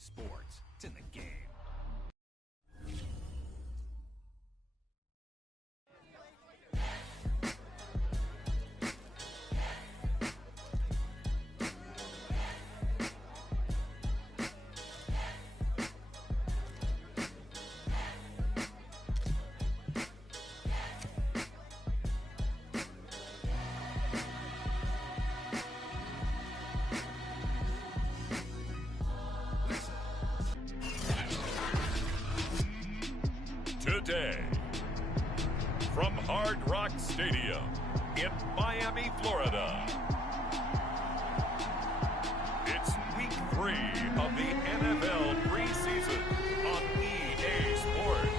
sports. It's in the game. Today, from Hard Rock Stadium in Miami, Florida, it's Week 3 of the NFL preseason on EA Sports.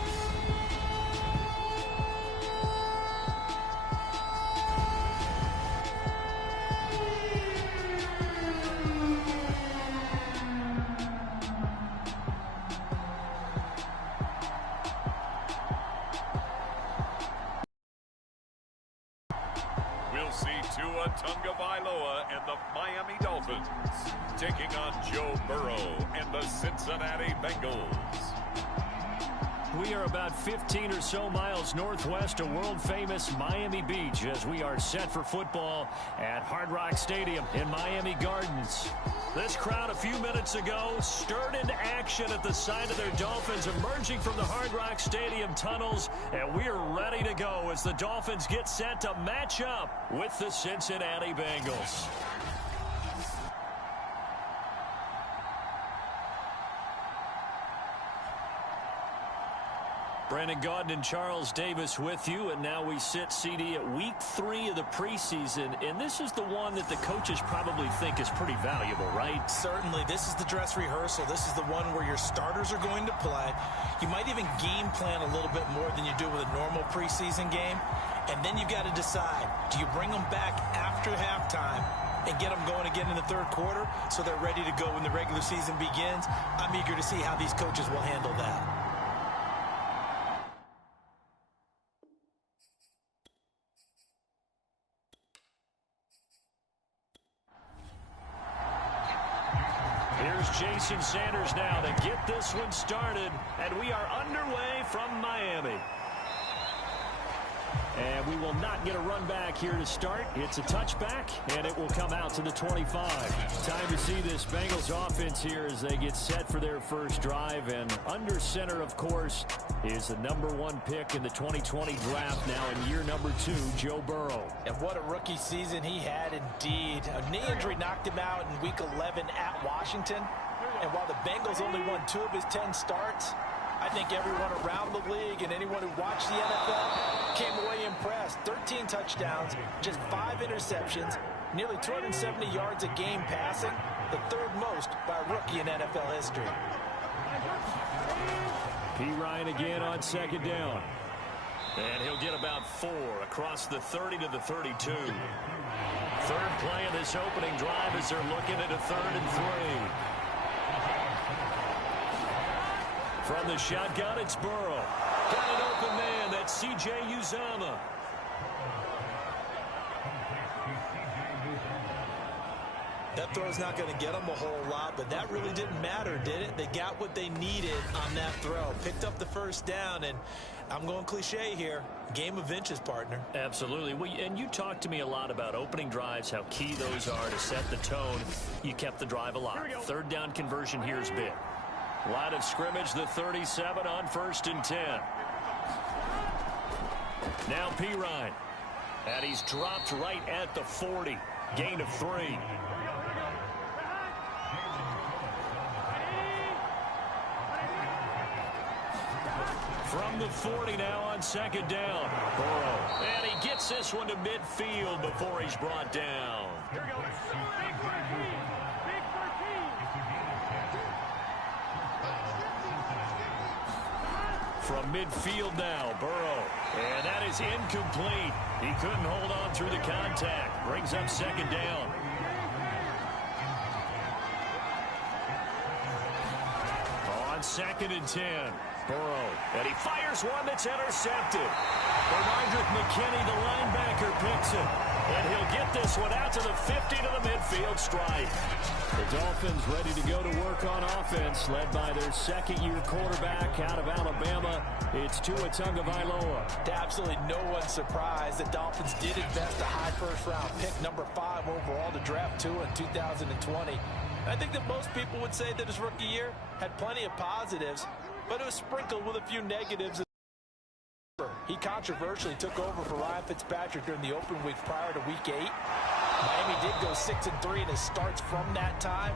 We'll see Tua Tagovailoa and the Miami Dolphins taking on Joe Burrow and the Cincinnati Bengals. We are about 15 or so miles northwest of world-famous Miami Beach as we are set for football at Hard Rock Stadium in Miami Gardens. This crowd a few minutes ago stirred into action at the sight of their Dolphins emerging from the Hard Rock Stadium tunnels, and we're ready to go as the Dolphins get set to match up with the Cincinnati Bengals. Brandon Gaudin and Charles Davis with you, and now we sit, CD, at Week 3 of the preseason, and this is the one that the coaches probably think is pretty valuable, right? Certainly. This is the dress rehearsal. This is the one where your starters are going to play. You might even game plan a little bit more than you do with a normal preseason game, and then you've got to decide, do you bring them back after halftime and get them going again in the third quarter so they're ready to go when the regular season begins? I'm eager to see how these coaches will handle that. Here's Jason Sanders now to get this one started, and we are underway from Miami. And we will not get a run back here to start. It's a touchback, and it will come out to the 25. Time to see this Bengals offense here as they get set for their first drive. And under center, of course, is the #1 pick in the 2020 draft now in year number 2, Joe Burrow. And what a rookie season he had indeed. A knee injury knocked him out in Week 11 at Washington. And while the Bengals only won 2 of his 10 starts, I think everyone around the league and anyone who watched the NFL came away impressed. 13 touchdowns, just 5 interceptions, nearly 270 yards a game passing, the 3rd most by a rookie in NFL history. P. Ryan again on 2nd down. And he'll get about 4 across the 30 to the 32. 3rd play of this opening drive as they're looking at a 3rd and 3. From the shotgun, it's Burrow. Got an open man. That's C.J. Uzomah. That throw's not going to get them a whole lot, but that really didn't matter, did it? They got what they needed on that throw. Picked up the first down, and I'm going cliche here. Game of inches, partner. Absolutely. Well, and you talked to me a lot about opening drives, how key those are to set the tone. You kept the drive alive. 3rd down conversion here is big. Line of scrimmage, the 37 on 1st and 10. Now P. Ryan. And he's dropped right at the 40. Gain of 3. From the 40 now on 2nd down. Burrow. And he gets this one to midfield before he's brought down. Here we go. From midfield now, Burrow. And that is incomplete. He couldn't hold on through the contact. Brings up 2nd down. On 2nd and 10. Burrow. And he fires one that's intercepted. Bernardrick McKinney, the linebacker, picks it. And he'll get this one out to the 50 to the midfield stripe. The Dolphins ready to go to work on offense, led by their second-year quarterback out of Alabama. It's Tua Tagovailoa. To absolutely no one's surprised, the Dolphins did invest a high first-round pick, number 5 overall, to draft Tua in 2020. I think that most people would say that his rookie year had plenty of positives, but it was sprinkled with a few negatives. He controversially took over for Ryan Fitzpatrick during the open week prior to Week 8. Miami did go 6-3 in his starts from that time,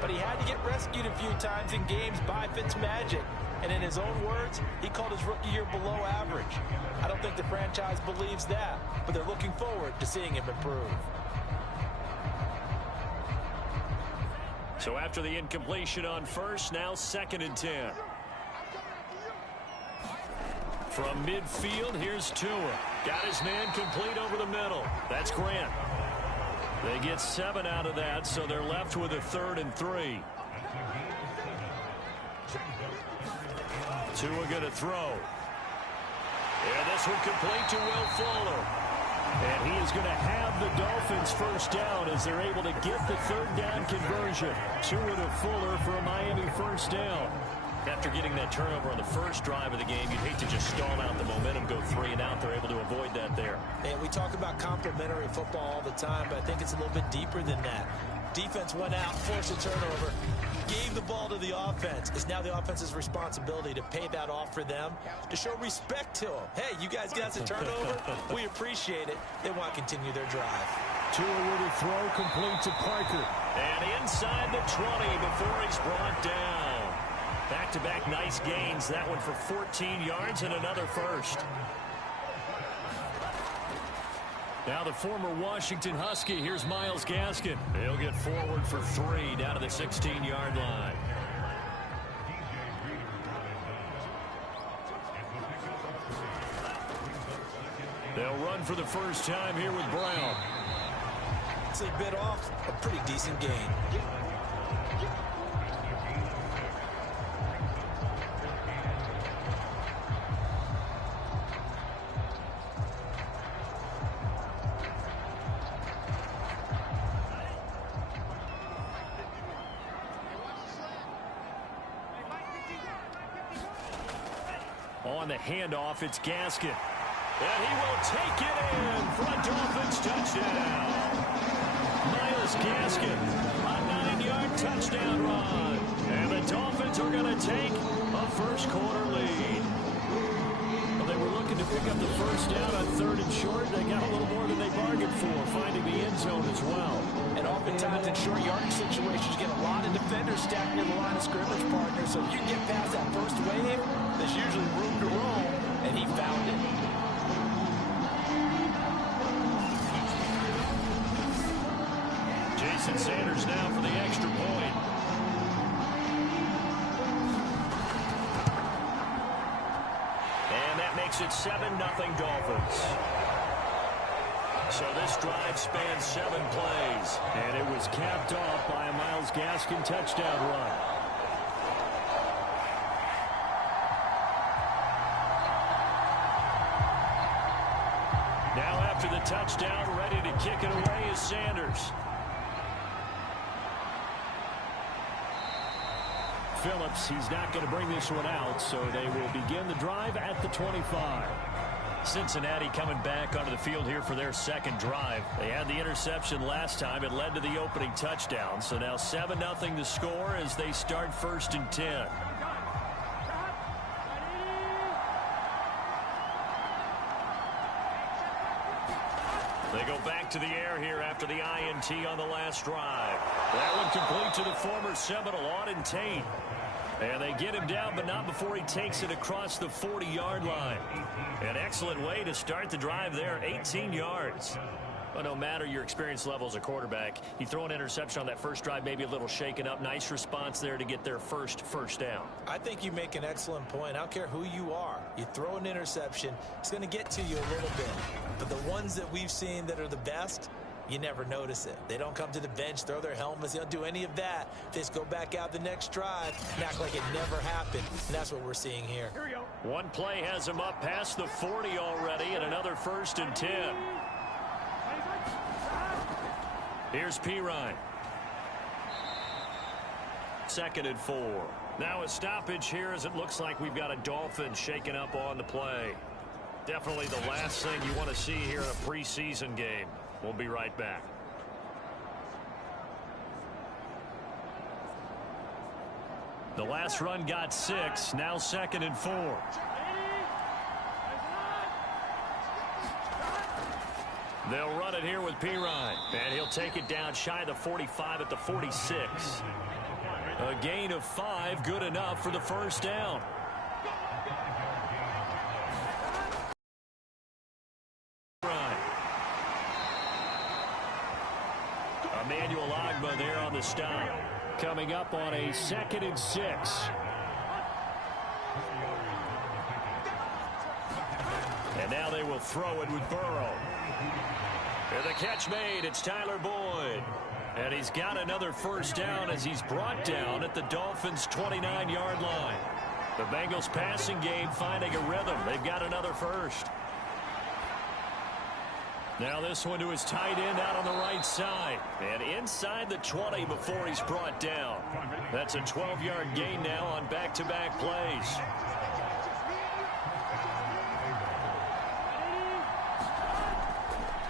but he had to get rescued a few times in games by Fitzmagic. And in his own words, he called his rookie year below average. I don't think the franchise believes that, but they're looking forward to seeing him improve. So after the incompletion on first, now 2nd and 10. From midfield, here's Tua. Got his man complete over the middle. That's Grant. They get 7 out of that, so they're left with a 3rd and 3. Tua going to throw. And this one complete to Will Fuller. And he is going to have the Dolphins first down as they're able to get the 3rd down conversion. Tua to Fuller for a Miami first down. After getting that turnover on the first drive of the game, you'd hate to just stall out the momentum, go 3 and out. They're able to avoid that there. And we talk about complementary football all the time, but I think it's a little bit deeper than that. Defense went out, forced a turnover, gave the ball to the offense. It's now the offense's responsibility to pay that off for them, to show respect to them. Hey, you guys got the turnover. We appreciate it. They want to continue their drive. Tua with a throw complete to Parker. And inside the 20 before he's brought down. Back-to-back nice gains. That one for 14 yards and another first. Now the former Washington Husky. Here's Myles Gaskin. He'll get forward for 3 down to the 16-yard line. They'll run for the first time here with Brown. It's a bit off. A pretty decent gain. On the handoff, it's Gaskin. And he will take it in for a Dolphins touchdown. Myles Gaskin, a 9-yard touchdown run. And the Dolphins are going to take a first-quarter lead. Well, they were looking to pick up the first down on 3rd and short. They got a little more than they bargained for, finding the end zone as well. And oftentimes in short yardage situations, you get a lot of defenders stacked near the line of scrimmage, partner. So if you get past that first wave, there's usually room to roam, and he found it. Jason Sanders now for the extra point. And that makes it 7-0 Dolphins. So this drive spans 7 plays, and it was capped off by a Myles Gaskin touchdown run. Now after the touchdown, ready to kick it away is Sanders. Phillips, he's not going to bring this one out, so they will begin the drive at the 25. Cincinnati coming back onto the field here for their second drive. They had the interception last time. It led to the opening touchdown. So now 7-0 to score as they start 1st and 10. They go back to the air here after the INT on the last drive. That one complete to the former Seminole, Auden Tate. And they get him down, but not before he takes it across the 40-yard line. An excellent way to start the drive there, 18 yards. Well, no matter your experience level as a quarterback, you throw an interception on that first drive, maybe a little shaken up. Nice response there to get their first down. I think you make an excellent point. I don't care who you are. You throw an interception, it's going to get to you a little bit. But the ones that we've seen that are the best, you never notice it. They don't come to the bench, throw their helmets. They don't do any of that. They just go back out the next drive and act like it never happened. And that's what we're seeing here. Here we go. One play has him up past the 40 already, and another 1st and 10. Here's Pirine. 2nd and 4. Now a stoppage here as it looks like we've got a Dolphins shaking up on the play. Definitely the last thing you want to see here in a preseason game. We'll be right back. The last run got 6. Now 2nd and 4. They'll run it here with Pirine. And he'll take it down shy of the 45 at the 46. A gain of 5, good enough for the first down. Emmanuel Ogbah there on the stop. Coming up on a 2nd and 6. And now they will throw it with Burrow. And the catch made. It's Tyler Boyd. And he's got another first down as he's brought down at the Dolphins' 29-yard line. The Bengals passing game finding a rhythm. They've got another first. Now this one to his tight end out on the right side. And inside the 20 before he's brought down. That's a 12-yard gain now on back-to-back plays.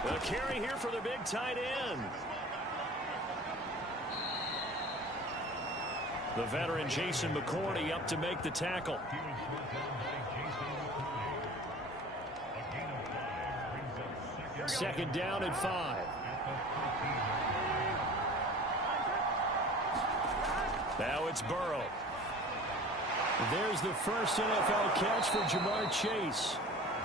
A carry here for the big tight end. The veteran Jason McCourty up to make the tackle. Second down and 5. Now it's Burrow. There's the first NFL catch for Jamar Chase.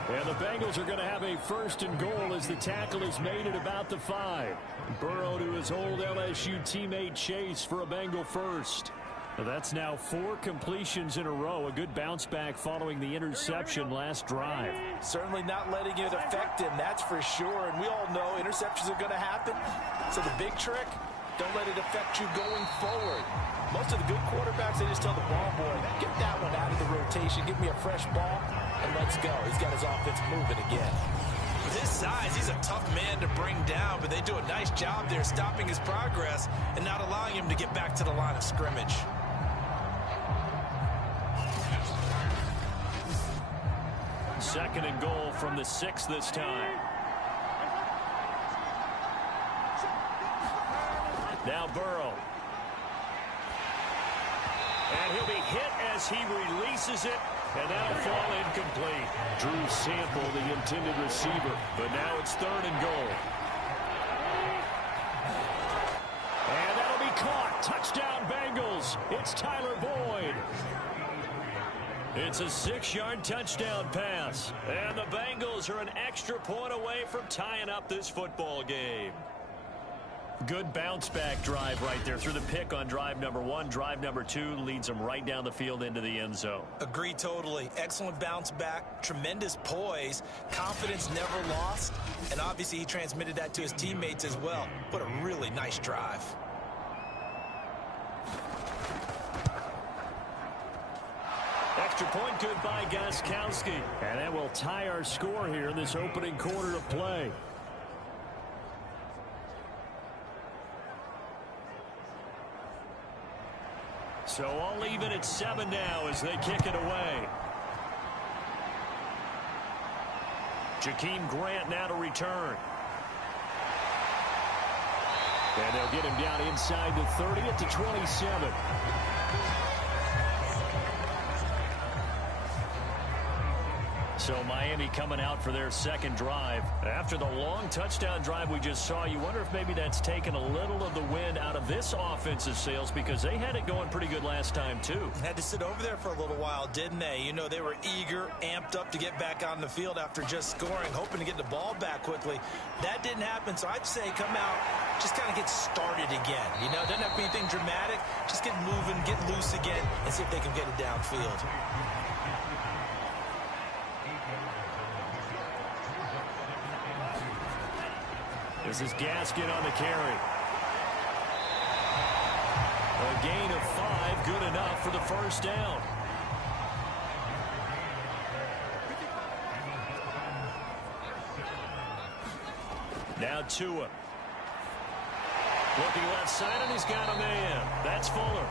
And the Bengals are going to have a 1st and goal as the tackle is made at about the 5. Burrow to his old LSU teammate Chase for a Bengal first. That's now 4 completions in a row. A good bounce back following the interception last drive. Certainly not letting it affect him, that's for sure. And we all know interceptions are going to happen. So the big trick, don't let it affect you going forward. Most of the good quarterbacks, they just tell the ball boy, get that one out of the rotation, give me a fresh ball, and let's go. He's got his offense moving again. With his size, he's a tough man to bring down, but they do a nice job there stopping his progress and not allowing him to get back to the line of scrimmage. Second and goal from the 6 this time. Now Burrow. And he'll be hit as he releases it. And that'll fall incomplete. Drew Sample, the intended receiver. But now it's 3rd and goal. And that'll be caught. Touchdown Bengals. It's Tyler Boyd. It's a 6-yard touchdown pass. And the Bengals are an extra point away from tying up this football game. Good bounce back drive right there through the pick on drive number 1. Drive number 2 leads them right down the field into the end zone. Agree totally. Excellent bounce back. Tremendous poise. Confidence never lost. And obviously he transmitted that to his teammates as well. What a really nice drive. Extra point good by Gostkowski. And that will tie our score here in this opening quarter of play. So all even at 7 now as they kick it away. Jakeem Grant now to return. And they'll get him down inside the 30 at the 27. So Miami coming out for their second drive. After the long touchdown drive we just saw, you wonder if maybe that's taken a little of the wind out of this offensive sails because they had it going pretty good last time too. Had to sit over there for a little while, didn't they? You know, they were eager, amped up to get back on the field after just scoring, hoping to get the ball back quickly. That didn't happen, so I'd say come out, just kind of get started again. You know, doesn't have to be anything dramatic. Just get moving, get loose again, and see if they can get it downfield. This is Gaskin on the carry. A gain of 5, good enough for the first down. Now Tua. Looking left side, and he's got a man. That's Fuller.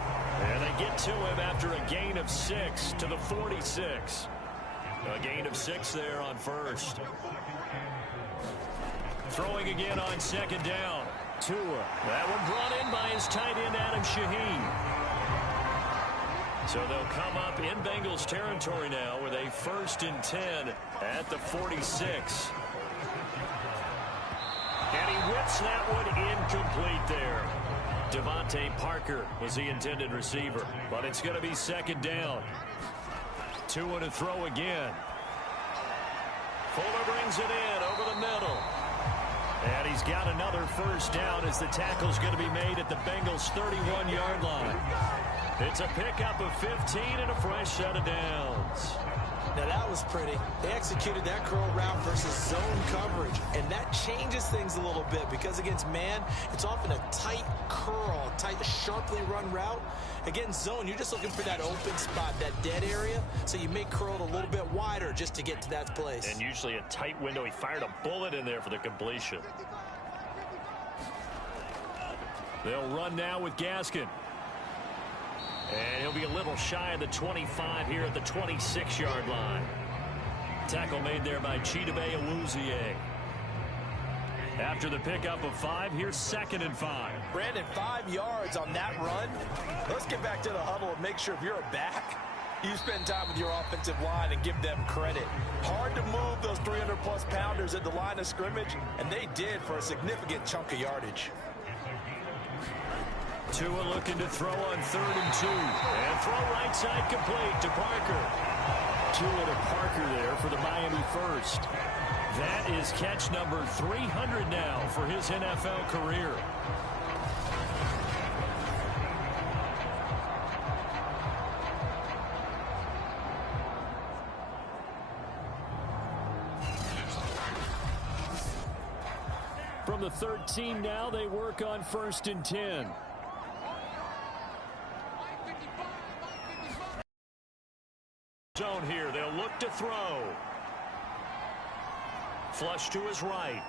And they get to him after a gain of 6 to the 46. A gain of 6 there on first. Throwing again on second down. Tua. That one brought in by his tight end, Adam Shaheen. So they'll come up in Bengals territory now with a 1st and 10 at the 46. And he whips that one incomplete there. Devontae Parker was the intended receiver, but it's going to be second down. Tua to throw again. Fuller brings it in over the middle. And he's got another 1st down as the tackle's going to be made at the Bengals' 31-yard line. It's a pickup of 15 and a fresh set of downs. Now that was pretty. They executed that curl route versus zone coverage, and that changes things a little bit because against man, it's often a tight curl, tight, sharply run route. Against zone, you're just looking for that open spot, that dead area, so you may curl it a little bit wider just to get to that place. And usually a tight window. He fired a bullet in there for the completion. They'll run now with Gaskin. And he'll be a little shy of the 25 here at the 26-yard line. Tackle made there by Chidobe Awuzie. After the pickup of 5, here's 2nd and 5. Brandon, 5 yards on that run. Let's get back to the huddle and make sure if you're a back, you spend time with your offensive line and give them credit. Hard to move those 300-plus pounders at the line of scrimmage, and they did for a significant chunk of yardage. Tua looking to throw on 3rd and 2. And throw right side complete to Parker. Tua to Parker there for the Miami 1st. That is catch number 300 now for his NFL career. From the 13 now, they work on 1st and 10. Zone here. They'll look to throw. Flush to his right.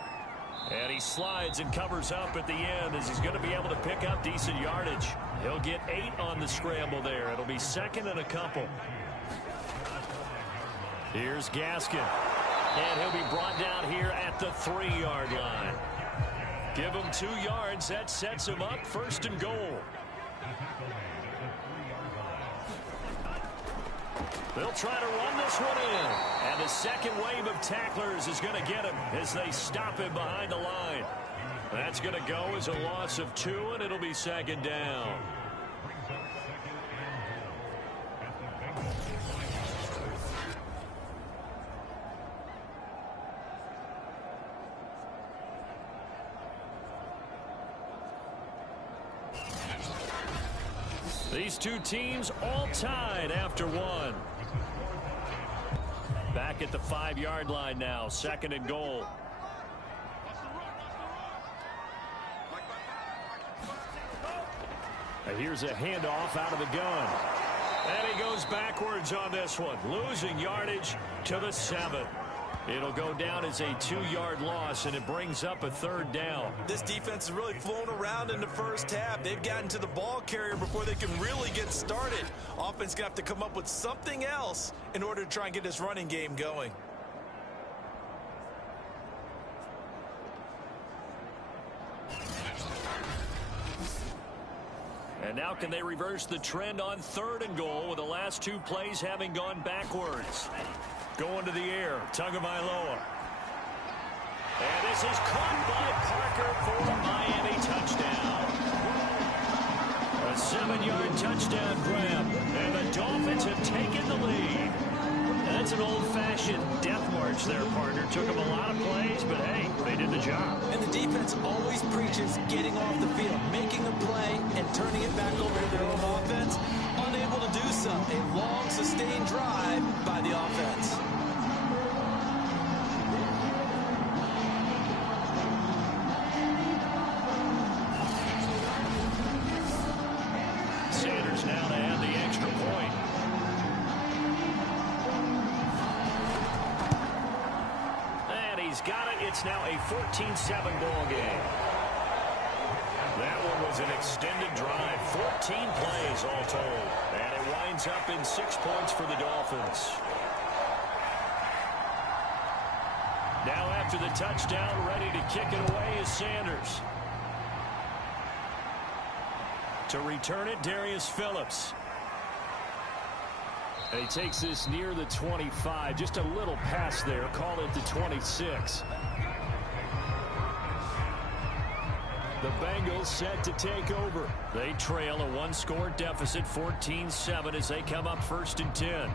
And he slides and covers up at the end as he's going to be able to pick up decent yardage. He'll get 8 on the scramble there. It'll be 2nd and a couple. Here's Gaskin. And he'll be brought down here at the 3-yard line. Give him 2 yards. That sets him up 1st and goal. They'll try to run this one in. And the second wave of tacklers is going to get him as they stop him behind the line. That's going to go as a loss of 2, and it'll be 2nd down. These two teams all tied after 1. Back at the 5-yard line now, 2nd and goal. And here's a handoff out of the gun. And he goes backwards on this one, losing yardage to the 7. It'll go down as a 2-yard loss, and it brings up a 3rd down. This defense has really flown around in the first half. They've gotten to the ball carrier before they can really get started. Offense going to have to come up with something else in order to try and get this running game going. And now can they reverse the trend on 3rd and goal with the last 2 plays having gone backwards? Going to the air, Tagovailoa. And this is caught by Parker for a Miami touchdown. A 7-yard touchdown grab, and the Dolphins have taken the lead. That's an old-fashioned death march there, partner. Took them a lot of plays, but hey, they did the job. And the defense always preaches getting off the field, making a play, and turning it back over to their own offense. Unable to do so. A long, sustained drive by the offense. Sanders now to add the extra point. And he's got it. It's now a 14-7 ball game. That one was an extended drive. plays all told. And it winds up in 6 points for the Dolphins. Now after the touchdown, ready to kick it away is Sanders. To return it, Darius Phillips. And he takes this near the 25. Just a little pass there. Call it the 26. The Bengals set to take over. They trail a one-score deficit, 14-7, as they come up 1st and 10.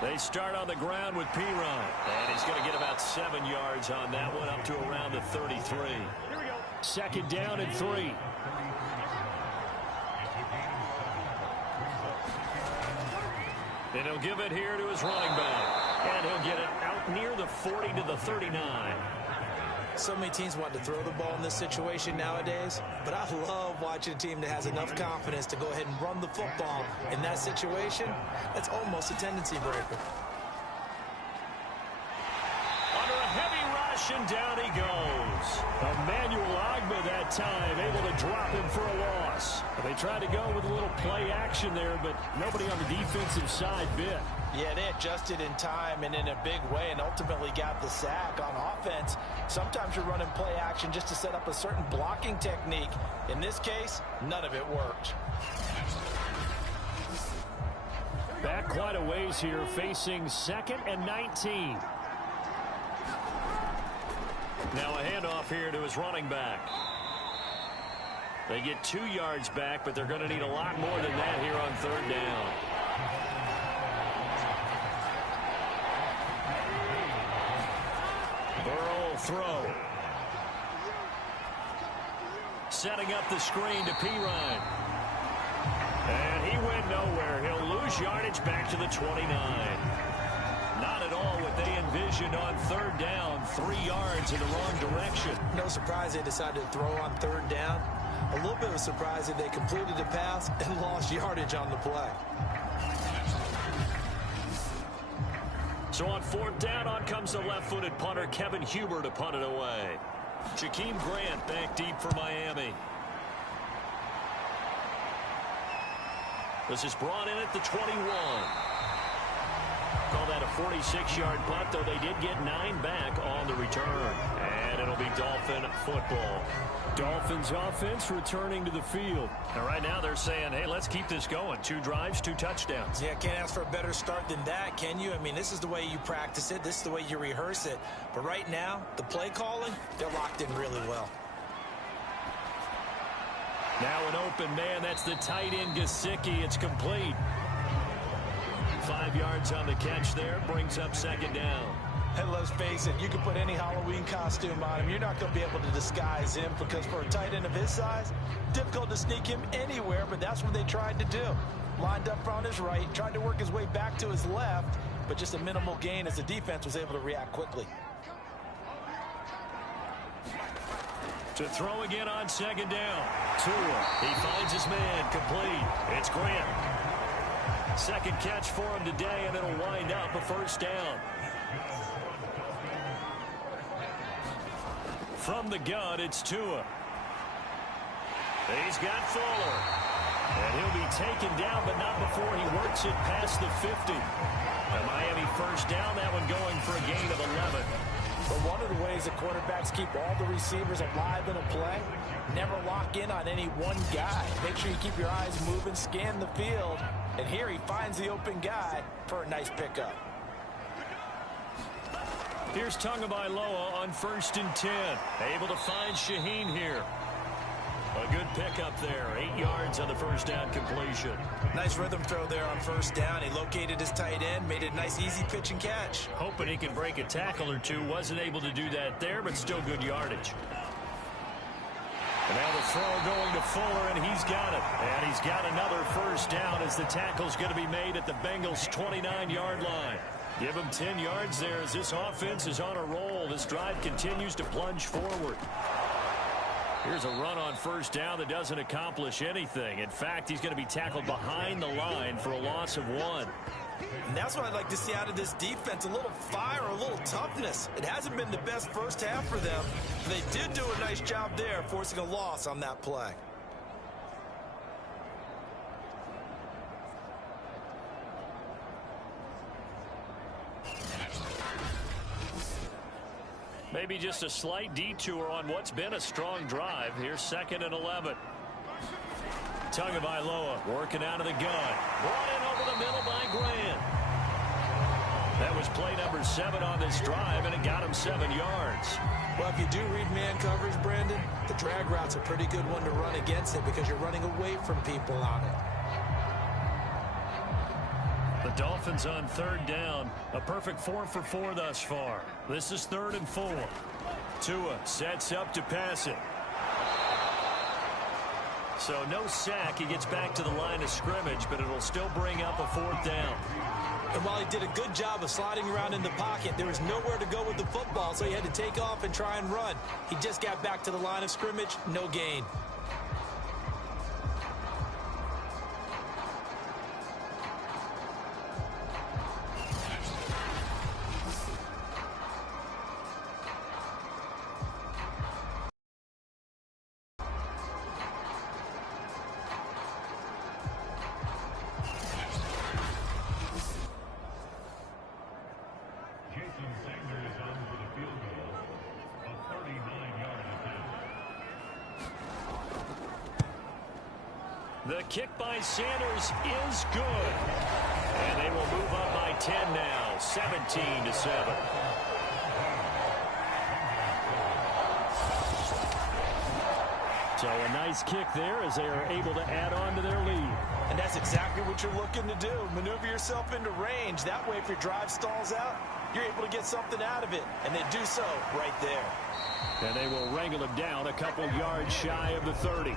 They start on the ground with Perine. And he's going to get about 7 yards on that one, up to around the 33. Here we go. 2nd down and 3. And he'll give it here to his running back. And he'll get it out near the 40 to the 39. So many teams want to throw the ball in this situation nowadays, but I love watching a team that has enough confidence to go ahead and run the football in that situation. That's almost a tendency breaker. Under a heavy rush, and down he goes. Emmanuel Ogbah that time, able to drop him for a loss. They tried to go with a little play action there, but nobody on the defensive side bit. Yeah, they adjusted in time and in a big way and ultimately got the sack. On offense, sometimes you're running play action just to set up a certain blocking technique. In this case, none of it worked. Back quite a ways here, facing 2nd and 19. Now a handoff here to his running back. They get 2 yards back, but they're going to need a lot more than that here on 3rd down. Burrow throw. Setting up the screen to Perine. And he went nowhere. He'll lose yardage back to the 29. Not at all what they envisioned on 3rd down. 3 yards in the wrong direction. No surprise they decided to throw on 3rd down. A little bit of a surprise that they completed the pass and lost yardage on the play. So on 4th down, on comes the left-footed punter, Kevin Huber, to punt it away. Jakeem Grant back deep for Miami. This is brought in at the 21. Call that a 46-yard punt, though they did get 9 back on the return. And it'll be Dolphin football. Dolphins offense returning to the field. And right now they're saying, hey, let's keep this going. 2 drives, 2 touchdowns. Yeah, can't ask for a better start than that, can you? I mean, this is the way you practice it. This is the way you rehearse it. But right now, the play calling, they're locked in really well. Now an open man. That's the tight end, Gesicki. It's complete. 5 yards on the catch there. Brings up 2nd down. And let's face it, you can put any Halloween costume on him. You're not going to be able to disguise him because for a tight end of his size, difficult to sneak him anywhere, but that's what they tried to do. Lined up on his right, tried to work his way back to his left, but just a minimal gain as the defense was able to react quickly. To throw again on 2nd down. Tua, he finds his man, complete. It's Grant. 2nd catch for him today, and it'll wind up a 1st down. From the gun, it's Tua. He's got Fuller. And he'll be taken down, but not before he works it past the 50. A Miami 1st down, that one going for a gain of 11. But one of the ways that quarterbacks keep all the receivers alive in a play, never lock in on any one guy. Make sure you keep your eyes moving, scan the field. And here he finds the open guy for a nice pickup. Here's Tagovailoa on 1st and 10. Able to find Shaheen here. A good pickup there. 8 yards on the 1st down completion. Nice rhythm throw there on 1st down. He located his tight end, made it a nice easy pitch and catch. Hoping he can break a tackle or two. Wasn't able to do that there, but still good yardage. And now the throw going to Fuller, and he's got it. And he's got another 1st down as the tackle's going to be made at the Bengals' 29-yard line. Give him 10 yards there as this offense is on a roll. This drive continues to plunge forward. Here's a run on 1st down that doesn't accomplish anything. In fact, he's going to be tackled behind the line for a loss of 1. And that's what I'd like to see out of this defense, a little fire, a little toughness. It hasn't been the best first half for them. They did do a nice job there, forcing a loss on that play. Maybe just a slight detour on what's been a strong drive. Here's 2nd and 11. Tagovailoa working out of the gun. Brought in over the middle by Grant. That was play number 7 on this drive, and it got him 7 yards. Well, if you do read man coverage, Brandon, the drag route's a pretty good one to run against it because you're running away from people on it. The Dolphins on 3rd down. A perfect 4 for 4 thus far. This is 3rd and 4. Tua sets up to pass it. So no sack. He gets back to the line of scrimmage, but it'll still bring up a 4th down. And while he did a good job of sliding around in the pocket, there was nowhere to go with the football, so he had to take off and try and run. He just got back to the line of scrimmage, no gain. The kick by Sanders is good. And they will move up by 10 now, 17-7. So a nice kick there as they are able to add on to their lead. And that's exactly what you're looking to do. Maneuver yourself into range. That way, if your drive stalls out, you're able to get something out of it. And they do so right there. And they will wrangle him down a couple yards shy of the 30.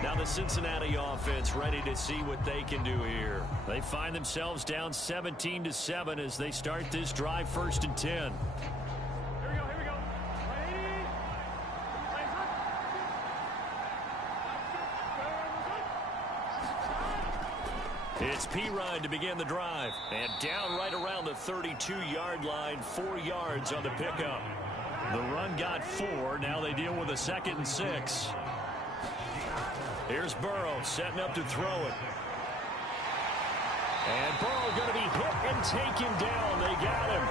Now the Cincinnati offense ready to see what they can do here. They find themselves down 17-7 as they start this drive 1st and 10. Here we go. It's P-Ride to begin the drive. And down right around the 32-yard line, 4 yards on the pickup. The run got 4. Now they deal with a 2nd and 6. Here's Burrow setting up to throw it. And Burrow going to be hit and taken down. They got him.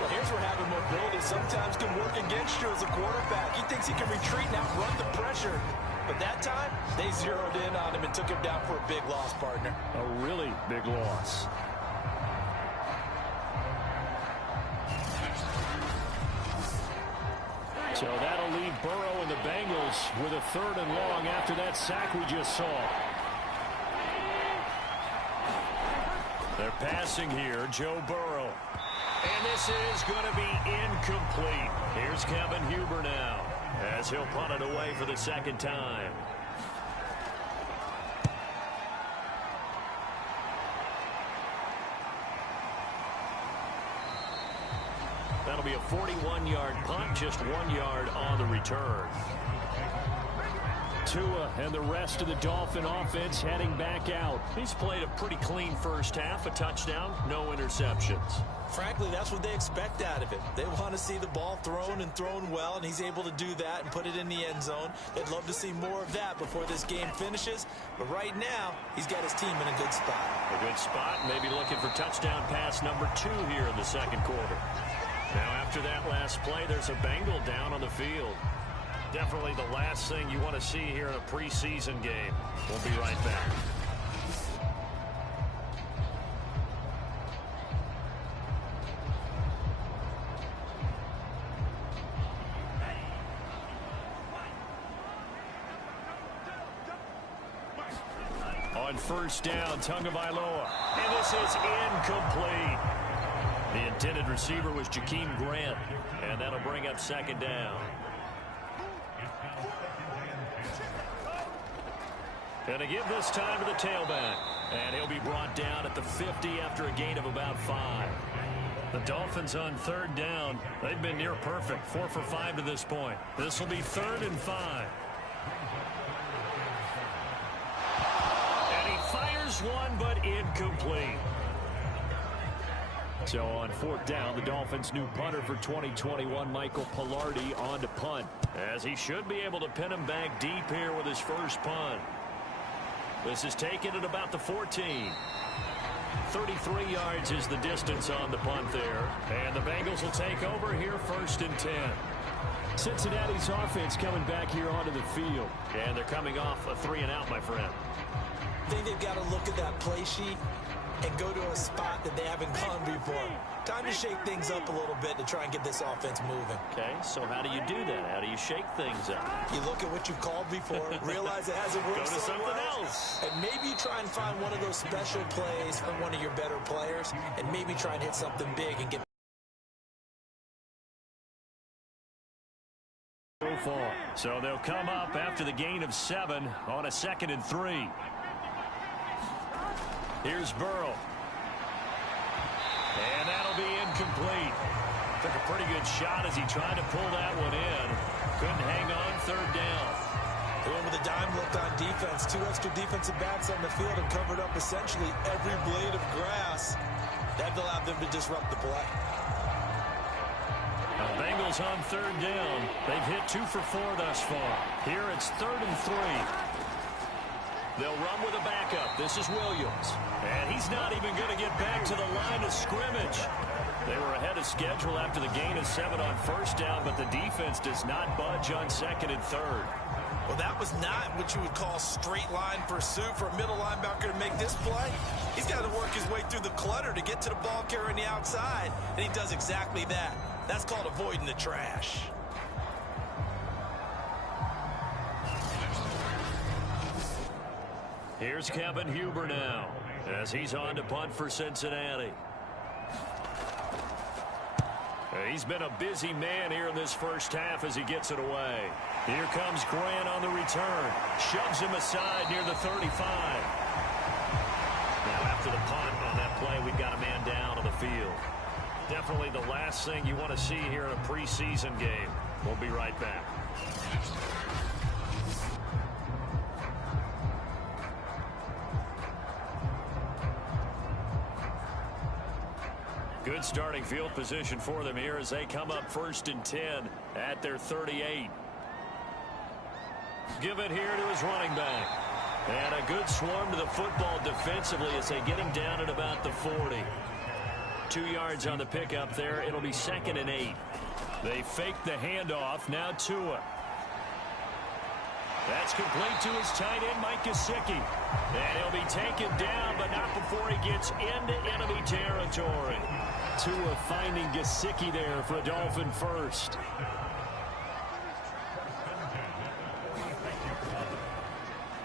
Well, here's where having mobility sometimes can work against you as a quarterback. He thinks he can retreat and outrun the pressure. But that time, they zeroed in on him and took him down for a big loss, partner. A really big loss. So that'll leave Burrow and the Bengals with a 3rd and long after that sack we just saw. They're passing here, Joe Burrow. And this is going to be incomplete. Here's Kevin Huber now as he'll punt it away for the 2nd time. That'll be a 41-yard punt, just 1 yard on the return. Tua and the rest of the Dolphin offense heading back out. He's played a pretty clean first half, a touchdown, no interceptions. Frankly, that's what they expect out of it. They want to see the ball thrown and thrown well, and he's able to do that and put it in the end zone. They'd love to see more of that before this game finishes. But right now, he's got his team in a good spot. A good spot, maybe looking for touchdown pass number 2 here in the 2nd quarter. Now, after that last play, there's a Bengal down on the field. Definitely the last thing you want to see here in a preseason game. We'll be right back. On 1st down, Tagovailoa. And this is incomplete. The intended receiver was Jakeem Grant, and that'll bring up 2nd down. And to give this time to the tailback. And he'll be brought down at the 50 after a gain of about 5. The Dolphins on 3rd down. They've been near perfect, 4 for 5 to this point. This will be 3rd and 5. this one, but incomplete. So on fourth down, the Dolphins' new punter for 2021, Michael Pilardi, on to punt, as he should be able to pin him back deep here with his first punt. This is taken at about the 14. 33 yards is the distance on the punt there. And the Bengals will take over here, 1st and 10. Cincinnati's offense coming back here onto the field. And they're coming off a 3-and-out, my friend. I think they've got to look at that play sheet and go to a spot that they haven't gone before. Time to shake things up a little bit to try and get this offense moving. Okay, so how do you do that? How do you shake things up? You look at what you've called before, realize it hasn't worked Go to something else. and maybe you try and find one of those special plays from one of your better players, and maybe try and hit something big and get So they'll come up after the gain of 7 on a 2nd and 3. Here's Burrow. And that'll be incomplete. Took a pretty good shot as he tried to pull that one in. Couldn't hang on, 3rd down. They went with a dime look on defense. 2 extra defensive backs on the field and covered up essentially every blade of grass. That allowed them to disrupt the play. Bengals on 3rd down. They've hit 2 for 4 thus far. Here it's 3rd and 3. They'll run with a backup. This is Williams. And he's not even going to get back to the line of scrimmage. They were ahead of schedule after the gain of 7 on 1st down, but the defense does not budge on 2nd and 3rd. Well, that was not what you would call straight line pursuit for a middle linebacker to make this play. He's got to work his way through the clutter to get to the ball carrier on the outside, and he does exactly that. That's called avoiding the trash. Here's Kevin Huber now, as he's on to punt for Cincinnati. He's been a busy man here in this first half as he gets it away. Here comes Grant on the return. Shoves him aside near the 35. Now after the punt on that play, we've got a man down on the field. Definitely the last thing you want to see here in a preseason game. We'll be right back. Good starting field position for them here as they come up 1st and 10 at their 38. Give it here to his running back. And a good swarm to the football defensively as they get him down at about the 40. 2 yards on the pickup there. It'll be 2nd and 8. They fake the handoff. Now Tua. That's complete to his tight end, Mike Gesicki. And he'll be taken down, but not before he gets into enemy territory. Tua finding Gesicki there for a Dolphin first.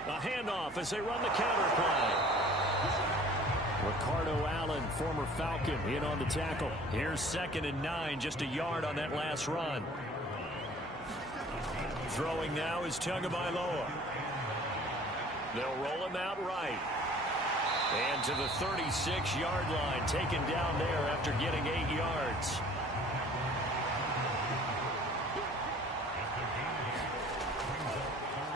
A handoff as they run the counter play. Ricardo Allen, former Falcon, in on the tackle. Here's 2nd and 9, just a yard on that last run. Throwing now is Tagovailoa. They'll roll him out right. And to the 36-yard line, taken down there after getting 8 yards.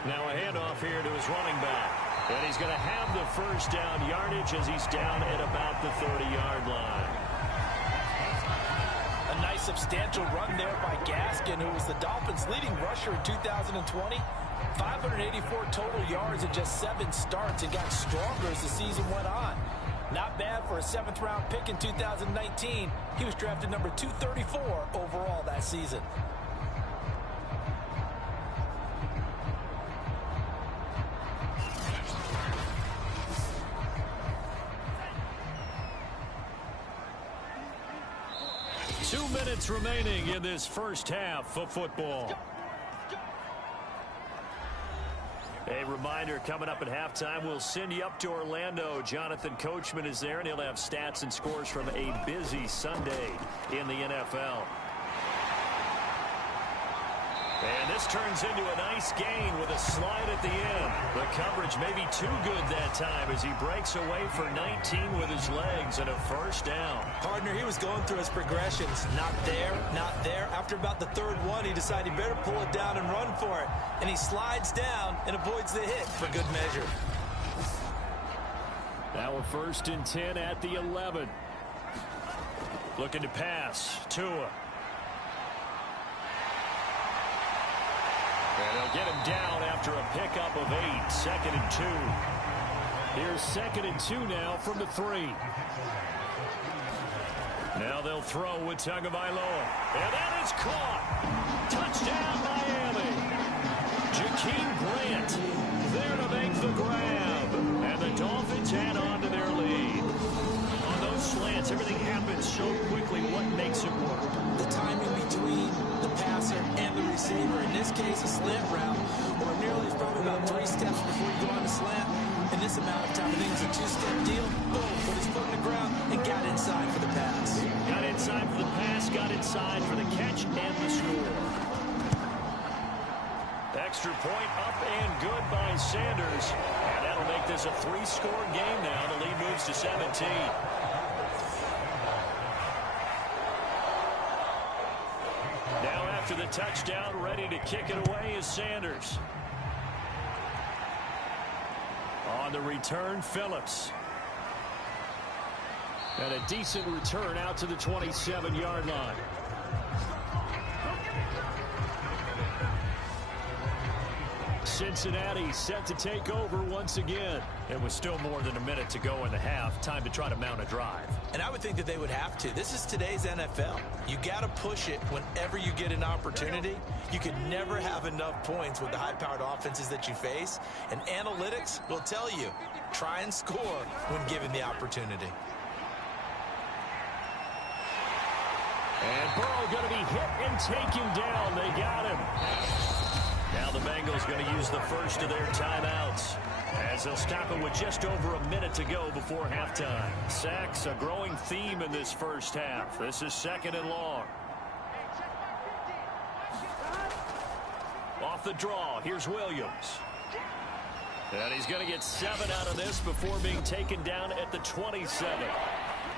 Now a handoff here to his running back. And he's going to have the first down yardage as he's down at about the 30-yard line. A nice substantial run there by Gaskin, who was the Dolphins' leading rusher in 2020. 584 total yards in just 7 starts and got stronger as the season went on. Not bad for a 7th-round pick in 2019. He was drafted number 234 overall that season. Two minutes remaining in this first half of football. A reminder, coming up at halftime, we'll send you up to Orlando. Jonathan Coachman is there, and he'll have stats and scores from a busy Sunday in the NFL. And this turns into a nice gain with a slide at the end. The coverage may be too good that time as he breaks away for 19 with his legs and a first down. Partner, he was going through his progressions. Not there, not there. After about the 3rd one, he decided he better pull it down and run for it. And he slides down and avoids the hit for good measure. Now we're 1st and 10 at the 11. Looking to pass. Tua. And they'll get him down after a pickup of 8. 2nd and 2. Here's 2nd and 2 now from the 3. Now they'll throw with Tagovailoa. And that is caught. Touchdown, Miami. Jakeem Grant there to make the grab. And the Dolphins add on to their lead. On those slants, everything happens so quickly. What makes it work? The timing between the passer and the receiver. In this case, a slant route. Ordinarily, it's probably about 3 steps before you go on the slant. In this amount of time, I think it was a 2-step deal. Boom, put his foot on the ground and got inside for the pass. Got inside for the pass, got inside for the catch and the score. Extra point up and good by Sanders. And that'll make this a 3-score game now. The lead moves to 17. Now after the touchdown, ready to kick it away is Sanders. On the return, Phillips. And a decent return out to the 27-yard line. Cincinnati set to take over once again. It was still more than a minute to go in the half. Time to try to mount a drive. And I would think that they would have to. This is today's NFL. You got to push it whenever you get an opportunity. You can never have enough points with the high-powered offenses that you face. And analytics will tell you, try and score when given the opportunity. And Burrow going to be hit and taken down. They got him. Now the Bengals going to use the first of their timeouts as they'll stop it with just over a minute to go before halftime. Sacks, a growing theme in this first half. This is 2nd and long. Off the draw, here's Williams. And he's going to get 7 out of this before being taken down at the 27.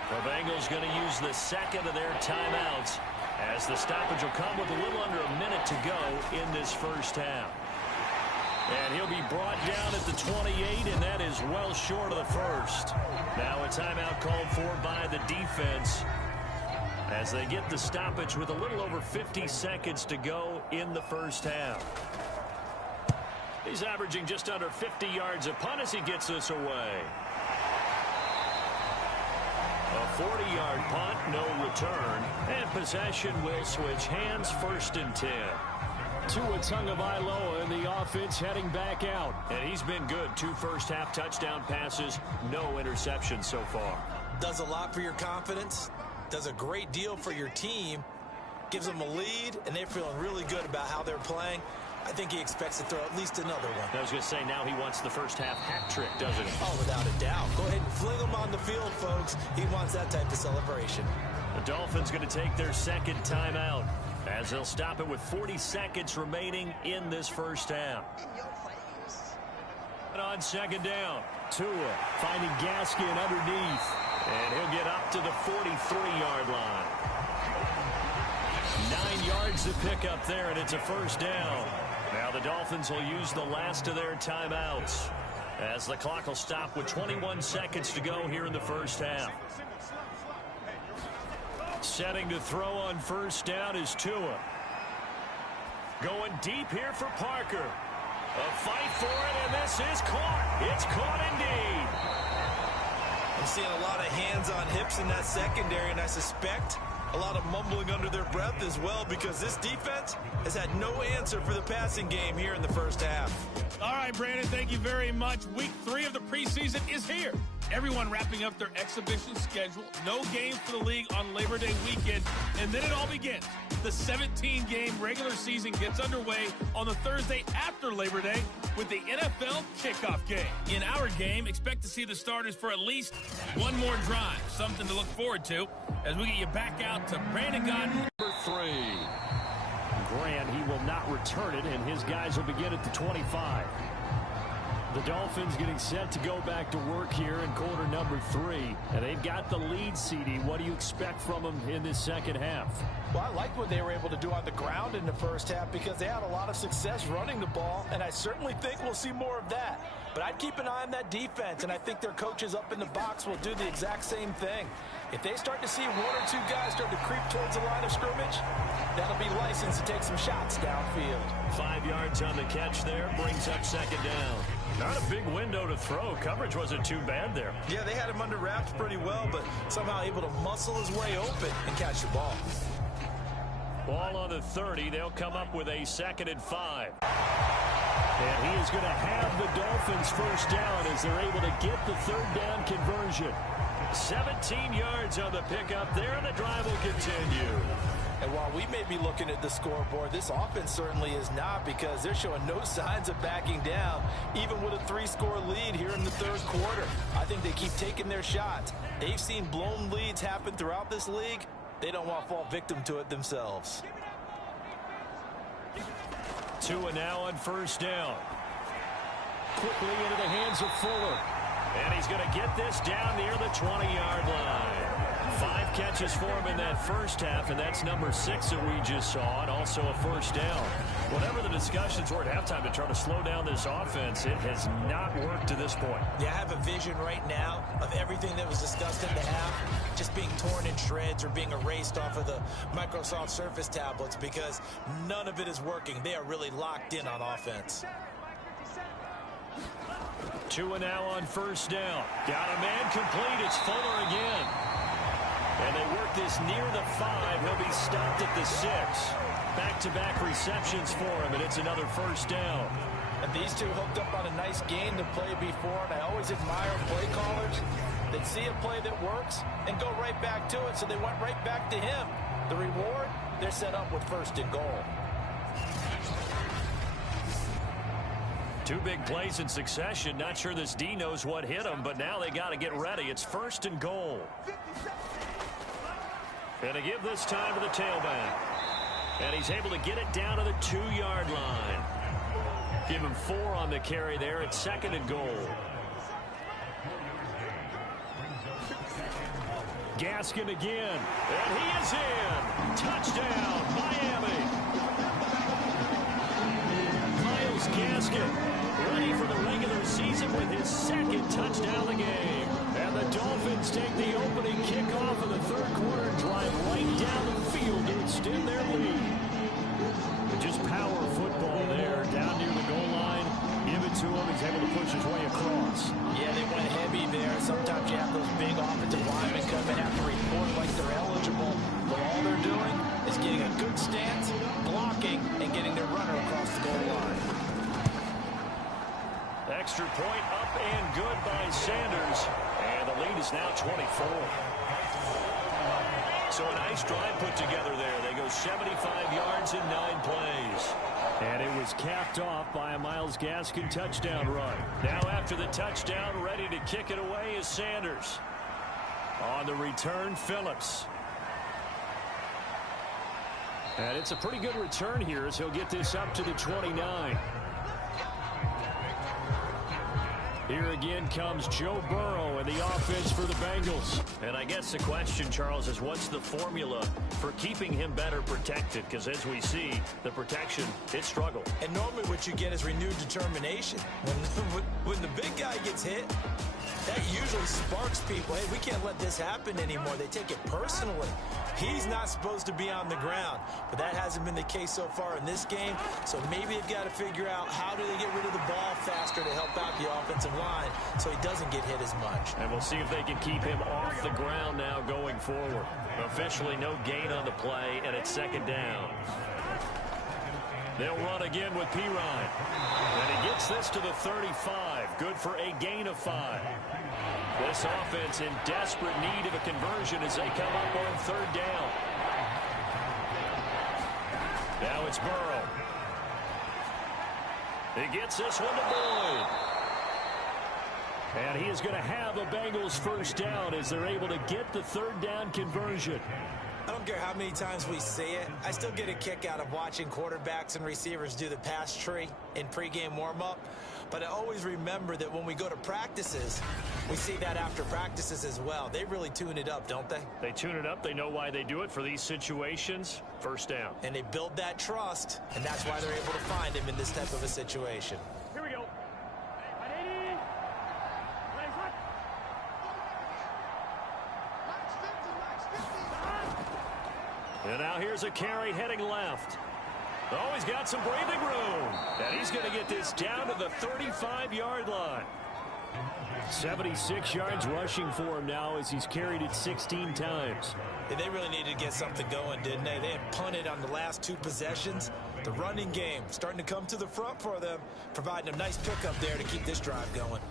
The Bengals going to use the second of their timeouts as the stoppage will come with a little under a minute to go in this first half. And he'll be brought down at the 28, and that is well short of the first. Now a timeout called for by the defense as they get the stoppage with a little over 50 seconds to go in the first half. He's averaging just under 50 yards a punt as he gets this away. A 40-yard punt, no return, and possession will switch hands. 1st and 10. Tua Tagovailoa in the offense heading back out. And he's been good. 2 first-half touchdown passes, no interceptions so far. Does a lot for your confidence, does a great deal for your team, gives them a lead, and they're feeling really good about how they're playing. I think he expects to throw at least another one. I was going to say, now he wants the first-half hat trick, doesn't he? Oh, without a doubt. Go ahead and fling him on the field, folks. He wants that type of celebration. The Dolphins going to take their second timeout as they'll stop it with 40 seconds remaining in this first half. And on 2nd down, Tua finding Gaskin underneath, and he'll get up to the 43-yard line. 9 yards to pick up there, and it's a 1st down. Now the Dolphins will use the last of their timeouts as the clock will stop with 21 seconds to go here in the first half. Setting to throw on 1st down is Tua. Going deep here for Parker. A fight for it, and this is caught. It's caught indeed. I'm seeing a lot of hands on hips in that secondary, and I suspect a lot of mumbling under their breath as well, because this defense has had no answer for the passing game here in the first half. All right, Brandon, thank you very much. Week 3 of the preseason is here. Everyone wrapping up their exhibition schedule. No games for the league on Labor Day weekend, and then it all begins. The 17-game regular season gets underway on the Thursday after Labor Day with the NFL kickoff game. In our game, expect to see the starters for at least one more drive. Something to look forward to as we get you back out to Brandon Godden. Number 3. Grant, he will not return it, and his guys will begin at the 25. The Dolphins getting set to go back to work here in quarter number 3. And they've got the lead, CD. What do you expect from them in this second half? Well, I liked what they were able to do on the ground in the first half because they had a lot of success running the ball, and I certainly think we'll see more of that. But I'd keep an eye on that defense, and I think their coaches up in the box will do the exact same thing. If they start to see one or two guys start to creep towards the line of scrimmage, that'll be licensed to take some shots downfield. 5 yards on the catch there, brings up second down. Not a big window to throw. Coverage wasn't too bad there. Yeah, they had him under wraps pretty well, but somehow able to muscle his way open and catch the ball. Ball on the 30. They'll come up with a 2nd and 5. And he is going to have the Dolphins first down as they're able to get the 3rd down conversion. 17 yards on the pickup there, and the drive will continue. And while we may be looking at the scoreboard, this offense certainly is not, because they're showing no signs of backing down, even with a 3-score lead here in the 3rd quarter. I think they keep taking their shots. They've seen blown leads happen throughout this league. They don't want to fall victim to it themselves. 2 and now on first down. Quickly into the hands of Fuller. And he's going to get this down near the 20-yard line. 5 catches for him in that first half, and that's number 6 that we just saw, and also a first down. Whatever the discussions were at halftime to try to slow down this offense, it has not worked to this point. Yeah, I have a vision right now of everything that was discussed in the half just being torn in shreds or being erased off of the Microsoft Surface tablets, because none of it is working. They are really locked in on offense. 2 and now on first down. Got a man complete. It's Fuller again. And they work this near the 5. He'll be stopped at the 6. Back-to-back receptions for him, and it's another first down. And these two hooked up on a nice gain to play before, and I always admire play callers that see a play that works and go right back to it, so they went right back to him. The reward, they're set up with 1st and goal. 2 big plays in succession. Not sure this D knows what hit him, but now they got to get ready. It's 1st and goal. And to give this time to the tailback. And he's able to get it down to the 2-yard line. Give him 4 on the carry there at 2nd and goal. Gaskin again. And he is in. Touchdown, Miami. Myles Gaskin ready for the regular season with his 2nd touchdown of the game. And the Dolphins take the opening kickoff of the 3rd quarter and drive right down the field to extend their lead. Just power football there, down near the goal line. Give it to him. He's able to push his way across. Yeah, they went heavy there. Sometimes you have those big offensive linemen come and have to report like they're eligible. But all they're doing is getting a good stance, blocking, and getting their runner across the goal line. Extra point up and good by Sanders. And the lead is now 24. So a nice drive put together there. They go 75 yards in 9 plays. And it was capped off by a Myles Gaskin touchdown run. Now after the touchdown, ready to kick it away is Sanders. On the return, Phillips. And it's a pretty good return here as he'll get this up to the 29. Here again comes Joe Burrow and the offense for the Bengals. And I guess the question, Charles, is what's the formula for keeping him better protected? Because as we see, the protection, it struggled. And normally what you get is renewed determination. When the big guy gets hit, that usually sparks people. Hey, we can't let this happen anymore. They take it personally. He's not supposed to be on the ground, but that hasn't been the case so far in this game. So maybe they've got to figure out how do they get rid of the ball faster to help out the offensive line so he doesn't get hit as much. And we'll see if they can keep him off the ground now going forward. Officially no gain on the play, and it's 2nd down. They'll run again with Pirine. And he gets this to the 35. Good for a gain of 5. This offense in desperate need of a conversion as they come up on 3rd down. Now it's Burrow. He gets this one to Boyd. And he is going to have a Bengals first down as they're able to get the 3rd down conversion. I don't care how many times we see it. I still get a kick out of watching quarterbacks and receivers do the pass tree in pregame warm-up. But I always remember that when we go to practices, we see that after practices as well. They really tune it up, don't they? They tune it up. They know why they do it for these situations. First down. And they build that trust, and that's why they're able to find him in this type of a situation. Here we go. And now here's a carry heading left. Oh, he's got some breathing room. And he's going to get this down to the 35-yard line. 76 yards rushing for him now as he's carried it 16 times. Yeah, they really needed to get something going, didn't they? They had punted on the last 2 possessions. The running game starting to come to the front for them, providing a nice pickup there to keep this drive going.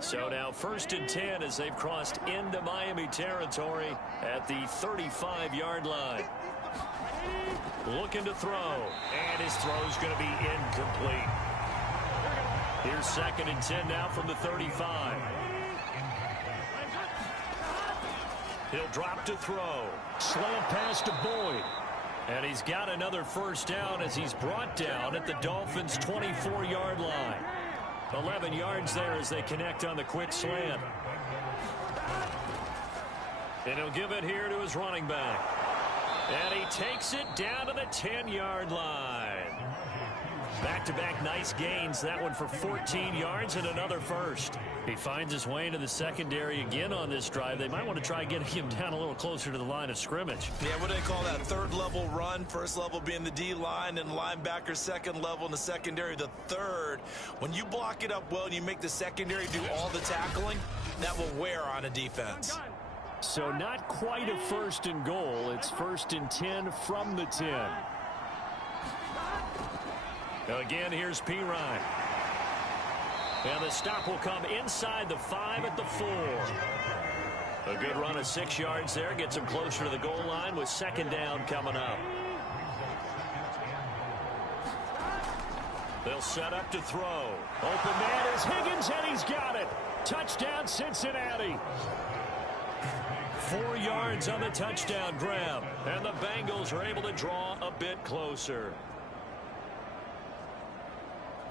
So now 1st and 10 as they've crossed into Miami territory at the 35-yard line. Looking to throw, and his throw's going to be incomplete. Here's 2nd and 10 now from the 35. He'll drop to throw. Slant pass to Boyd. And he's got another 1st down as he's brought down at the Dolphins' 24-yard line. 11 yards there as they connect on the quick slant. And he'll give it here to his running back. And he takes it down to the 10-yard line. Back-to-back nice gains. That one for 14 yards and another 1st. He finds his way into the secondary again on this drive. They might want to try getting him down a little closer to the line of scrimmage. Yeah, what do they call that? 3rd level run. 1st level being the D-line and linebacker. 2nd level in the secondary, the 3rd. When you block it up well and you make the secondary do all the tackling, that will wear on a defense. So not quite a 1st and goal. It's 1st and 10 from the 10. Again, here's Pirine. And the stop will come inside the 5 at the 4. A good run of 6 yards there. Gets him closer to the goal line with 2nd down coming up. They'll set up to throw. Open man is Higgins, and he's got it. Touchdown, Cincinnati. 4 yards on the touchdown grab. And the Bengals are able to draw a bit closer.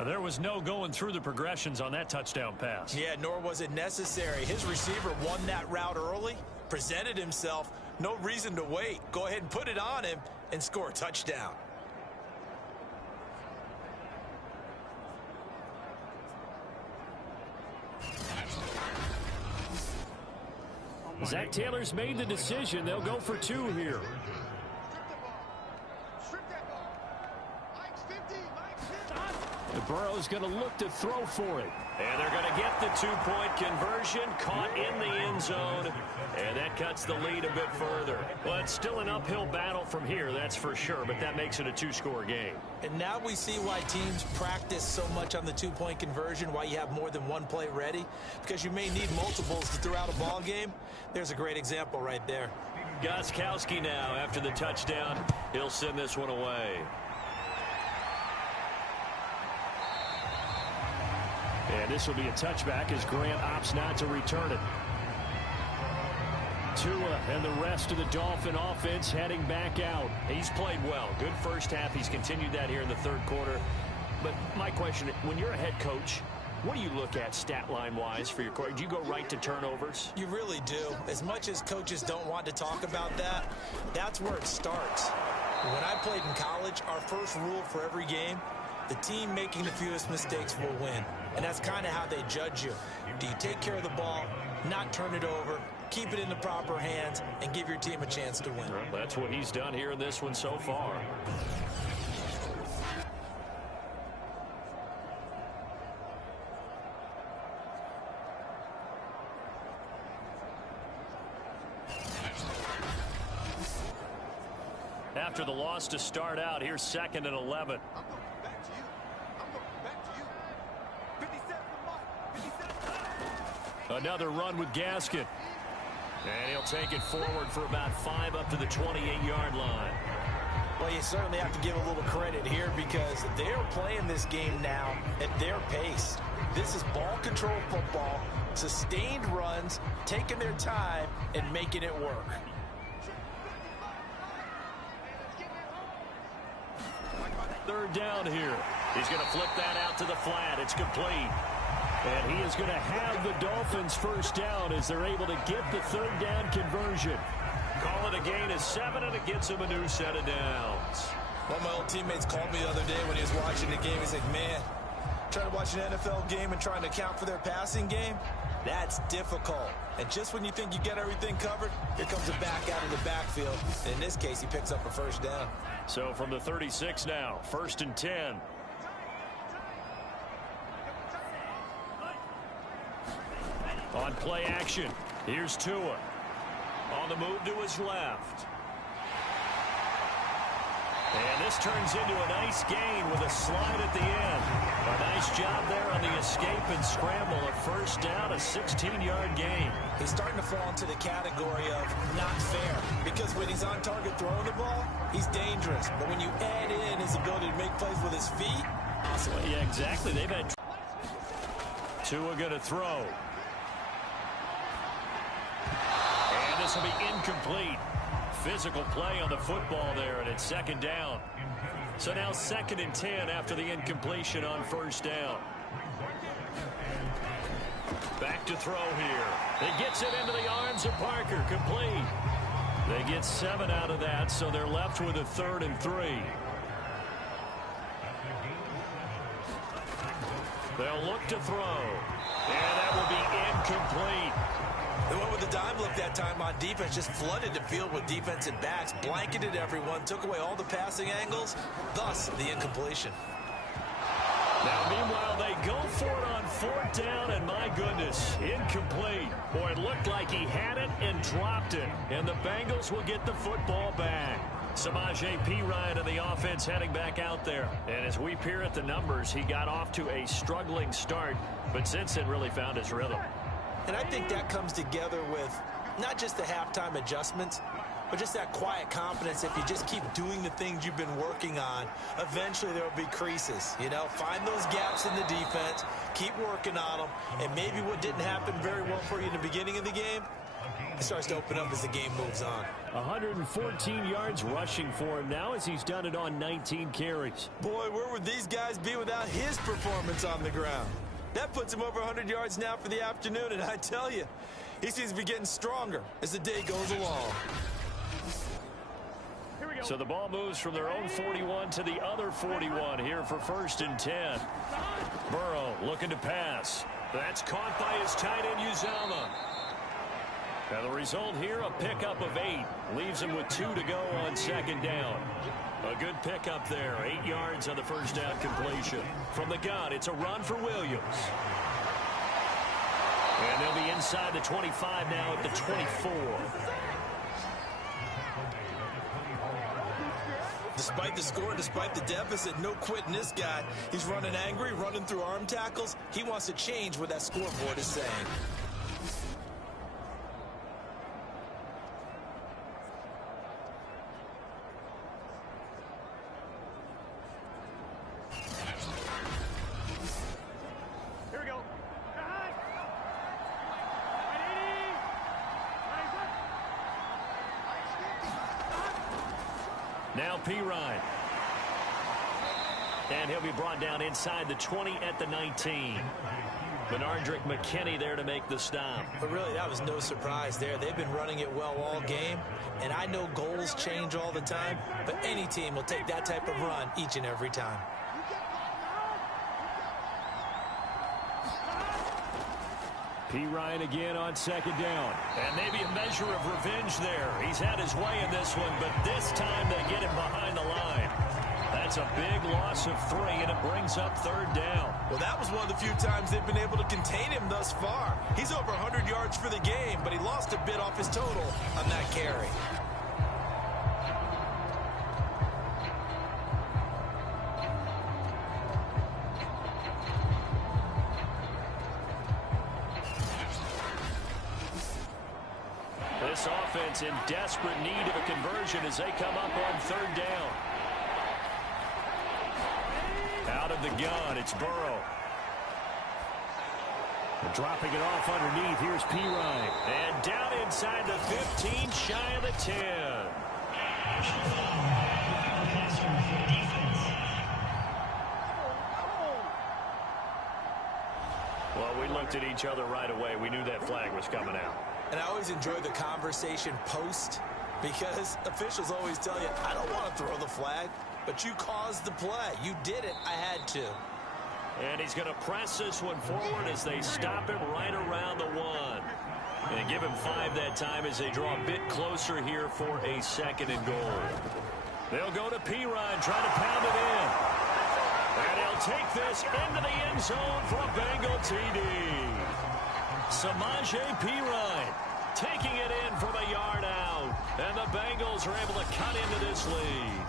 There was no going through the progressions on that touchdown pass. Yeah, nor was it necessary. His receiver won that route early, presented himself. No reason to wait. Go ahead and put it on him and score a touchdown. Zach Taylor's made the decision. They'll go for 2 here. Burrow's going to look to throw for it. And they're going to get the 2-point conversion, caught in the end zone. And that cuts the lead a bit further. Well, it's still an uphill battle from here, that's for sure, but that makes it a 2-score game. And now we see why teams practice so much on the 2-point conversion, why you have more than one play ready, because you may need multiples to throw out a ball game. There's a great example right there. Gostkowski now after the touchdown. He'll send this one away. And this will be a touchback as Grant opts not to return it. Tua and the rest of the Dolphin offense heading back out. He's played well. Good 1st half. He's continued that here in the 3rd quarter. But my question, when you're a head coach, what do you look at stat line-wise for your quarterback? Do you go right to turnovers? You really do. As much as coaches don't want to talk about that, that's where it starts. When I played in college, our first rule for every game, the team making the fewest mistakes will win. And that's kind of how they judge you. Do you take care of the ball, not turn it over, keep it in the proper hands, and give your team a chance to win? Well, that's what he's done here in this one so far. After the loss to start out, here's 2nd and 11. Another run with Gaskin. And he'll take it forward for about 5 up to the 28-yard line. Well, you certainly have to give a little credit here because they're playing this game now at their pace. This is ball control football, sustained runs, taking their time, and making it work. Third down here. He's going to flip that out to the flat. It's complete. And he is going to have the Dolphins 1st down as they're able to get the 3rd down conversion. Call it a gain of 7, and it gets him a new set of downs. One of my old teammates called me the other day when he was watching the game. He's like, man, trying to watch an NFL game and trying to account for their passing game, that's difficult. And just when you think you get everything covered, here comes a back out of the backfield. And in this case, he picks up a first down. So from the 36 now, 1st and 10. On play action, here's Tua. On the move to his left. And this turns into a nice gain with a slide at the end. A nice job there on the escape and scramble. A first down, a 16-yard gain. He's starting to fall into the category of not fair, because when he's on target throwing the ball, he's dangerous. But when you add in his ability to make plays with his feet, awesome. Well, yeah, exactly. They've had Tua going to throw. And this will be incomplete. Physical play on the football there, and it's 2nd down. So now 2nd and 10 after the incompletion on 1st down. Back to throw here. He gets it into the arms of Parker. Complete. They get 7 out of that, so they're left with a 3rd and 3. They'll look to throw. And that will be incomplete. They went with the dime look that time on defense, just flooded the field with defensive backs, blanketed everyone, took away all the passing angles, thus the incompletion. Now, meanwhile, they go for it on 4th down, and my goodness, incomplete. Boy, it looked like he had it and dropped it, and the Bengals will get the football back. Samaje Perine of the offense heading back out there. And as we peer at the numbers, he got off to a struggling start, but since then really found his rhythm. And I think that comes together with not just the halftime adjustments, but just that quiet confidence. If you just keep doing the things you've been working on, eventually there will be creases. You know, find those gaps in the defense, keep working on them, and maybe what didn't happen very well for you in the beginning of the game, it starts to open up as the game moves on. 114 yards rushing for him now as he's done it on 19 carries. Boy, where would these guys be without his performance on the ground? That puts him over 100 yards now for the afternoon, and I tell you, he seems to be getting stronger as the day goes along. So the ball moves from their own 41 to the other 41 here for 1st and 10. Burrow looking to pass. That's caught by his tight end, Uzama. Now the result here, a pickup of 8. Leaves him with 2 to go on 2nd down. A good pickup there. 8 yards on the first down completion. From the gun, it's a run for Williams. And they'll be inside the 25 now at the 24. Despite the score, despite the deficit, no quitting this guy. He's running angry, running through arm tackles. He wants to change what that scoreboard is saying. Now Perine. And he'll be brought down inside the 20 at the 19. Benardrick McKinney there to make the stop. But really, that was no surprise there. They've been running it well all game. And I know goals change all the time, but any team will take that type of run each and every time. Perine again on 2nd down. And maybe a measure of revenge there. He's had his way in this one, but this time they get him behind the line. That's a big loss of 3, and it brings up 3rd down. Well, that was one of the few times they've been able to contain him thus far. He's over 100 yards for the game, but he lost a bit off his total on that carry. This offense in desperate need of a conversion as they come up on 3rd down. Out of the gun, it's Burrow. Dropping it off underneath, here's Perine. And down inside the 15, shy of the 10. Well, we looked at each other right away. We knew that flag was coming out. And I always enjoy the conversation post, because officials always tell you, I don't want to throw the flag, but you caused the play. You did it. I had to. And he's going to press this one forward as they stop him right around the 1. And give him 5 that time as they draw a bit closer here for a 2nd and goal. They'll go to Perine, try to pound it in. And he'll take this into the end zone for a Bengal TD. Samaje Perine taking it in from a yard out. And the Bengals are able to cut into this lead.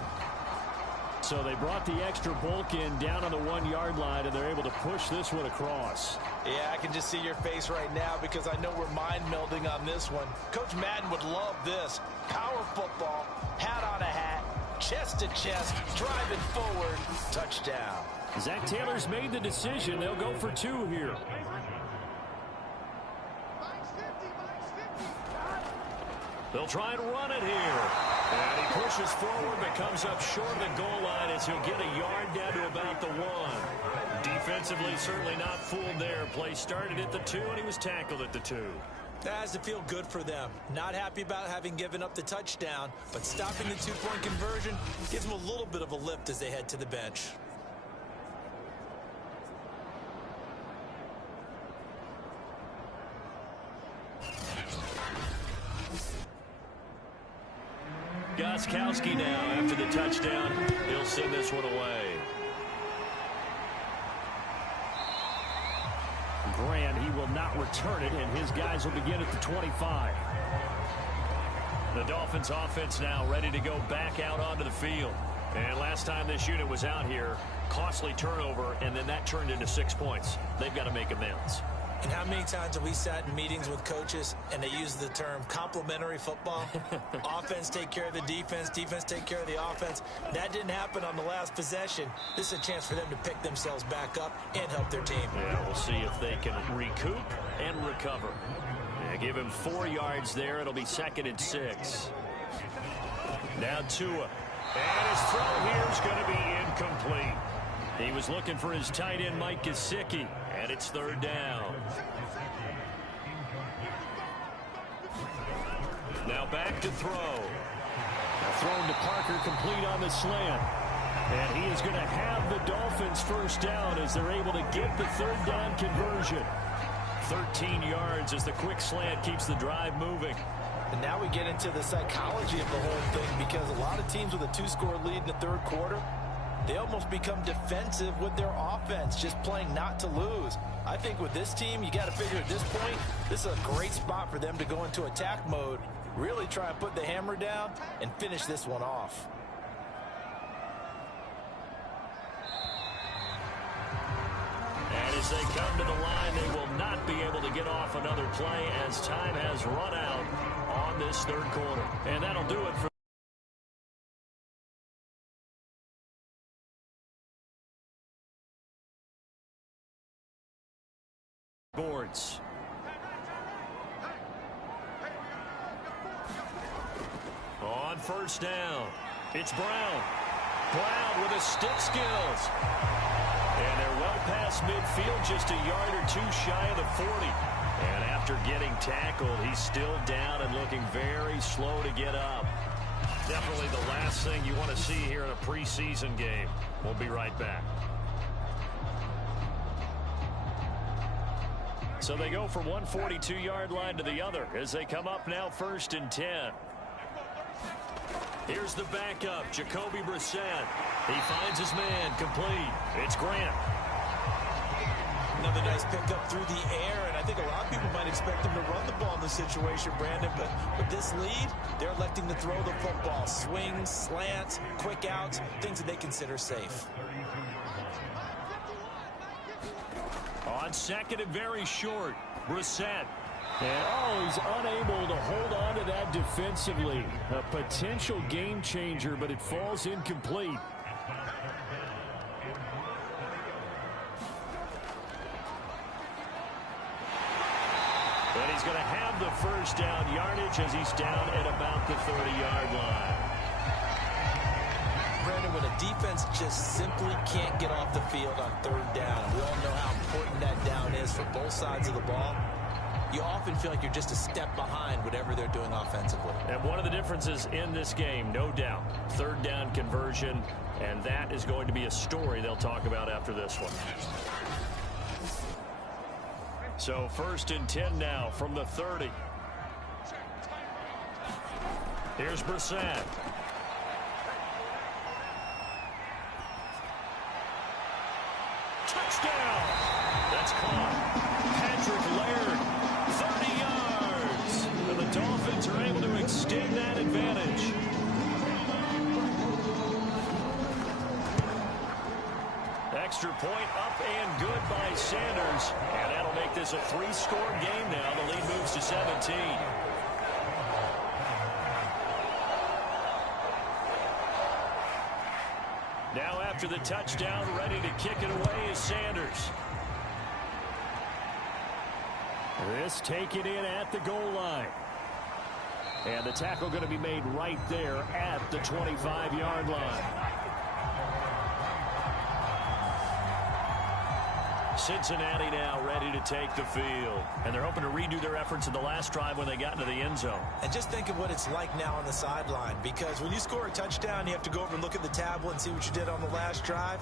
So they brought the extra bulk in down on the 1-yard line, and they're able to push this one across. Yeah, I can just see your face right now because I know we're mind melding on this one. Coach Madden would love this. Power football, hat on a hat, chest to chest, driving forward, touchdown. Zach Taylor's made the decision. They'll go for 2 here. They'll try and run it here. And he pushes forward but comes up short of the goal line as he'll get a yard down to about the 1. Defensively, certainly not fooled there. Play started at the 2, and he was tackled at the 2. That has to feel good for them. Not happy about having given up the touchdown, but stopping the 2-point conversion gives them a little bit of a lift as they head to the bench. Gostkowski now after the touchdown. He'll send this one away. Grant, he will not return it, and his guys will begin at the 25. The Dolphins offense now ready to go back out onto the field. And last time this unit was out here, costly turnover, and then that turned into 6 points. They've got to make amends. And how many times have we sat in meetings with coaches and they use the term complementary football? Offense take care of the defense, defense take care of the offense. That didn't happen on the last possession. This is a chance for them to pick themselves back up and help their team. Yeah, we'll see if they can recoup and recover. Yeah, give him 4 yards there. It'll be 2nd and 6. Now Tua. And his throw here is going to be incomplete. He was looking for his tight end, Mike Gesicki, and it's 3rd down. Now back to throw. Thrown to Parker, complete on the slant. And he is going to have the Dolphins first down as they're able to get the 3rd down conversion. 13 yards as the quick slant keeps the drive moving. And now we get into the psychology of the whole thing because a lot of teams with a 2-score lead in the 3rd quarter, they almost become defensive with their offense, just playing not to lose. I think with this team, you got to figure at this point, this is a great spot for them to go into attack mode, really try and put the hammer down and finish this one off. And as they come to the line, they will not be able to get off another play as time has run out on this 3rd quarter. And that'll do it for boards. On 1st down, it's Brown. Brown with his stick skills. And they're well past midfield, just a yard or 2 shy of the 40. And after getting tackled, he's still down and looking very slow to get up. Definitely the last thing you want to see here in a preseason game. We'll be right back. So they go from one 42-yard line to the other as they come up now 1st and 10. Here's the backup, Jacoby Brissett. He finds his man, complete. It's Grant. Another nice pickup through the air, and I think a lot of people might expect him to run the ball in this situation, Brandon, but with this lead, they're electing to throw the football. Swings, slants, quick outs, things that they consider safe. On 2nd and very short, Brissett. And, he's unable to hold on to that defensively. A potential game changer, but it falls incomplete. And he's going to have the 1st down yardage as he's down at about the 30-yard line. Brandon, when a defense just simply can't get off the field on 3rd down, we all know how important that down is for both sides of the ball. You often feel like you're just a step behind whatever they're doing offensively. And one of the differences in this game, no doubt, 3rd down conversion And that is going to be a story they'll talk about after this one. So 1st and 10 now from the 30. Here's Brissett. Touchdown! That's caught. Patrick Laird, 30 yards. And the Dolphins are able to extend that advantage. Extra point up and good by Sanders. And that'll make this a 3-score game now. The lead moves to 17. Now after the touchdown, ready to kick it away is Sanders. This taken in at the goal line. And the tackle going to be made right there at the 25-yard line. Cincinnati now ready to take the field. And they're hoping to redo their efforts in the last drive when they got into the end zone. And just think of what it's like now on the sideline. Because when you score a touchdown, you have to go over and look at the tablet and see what you did on the last drive.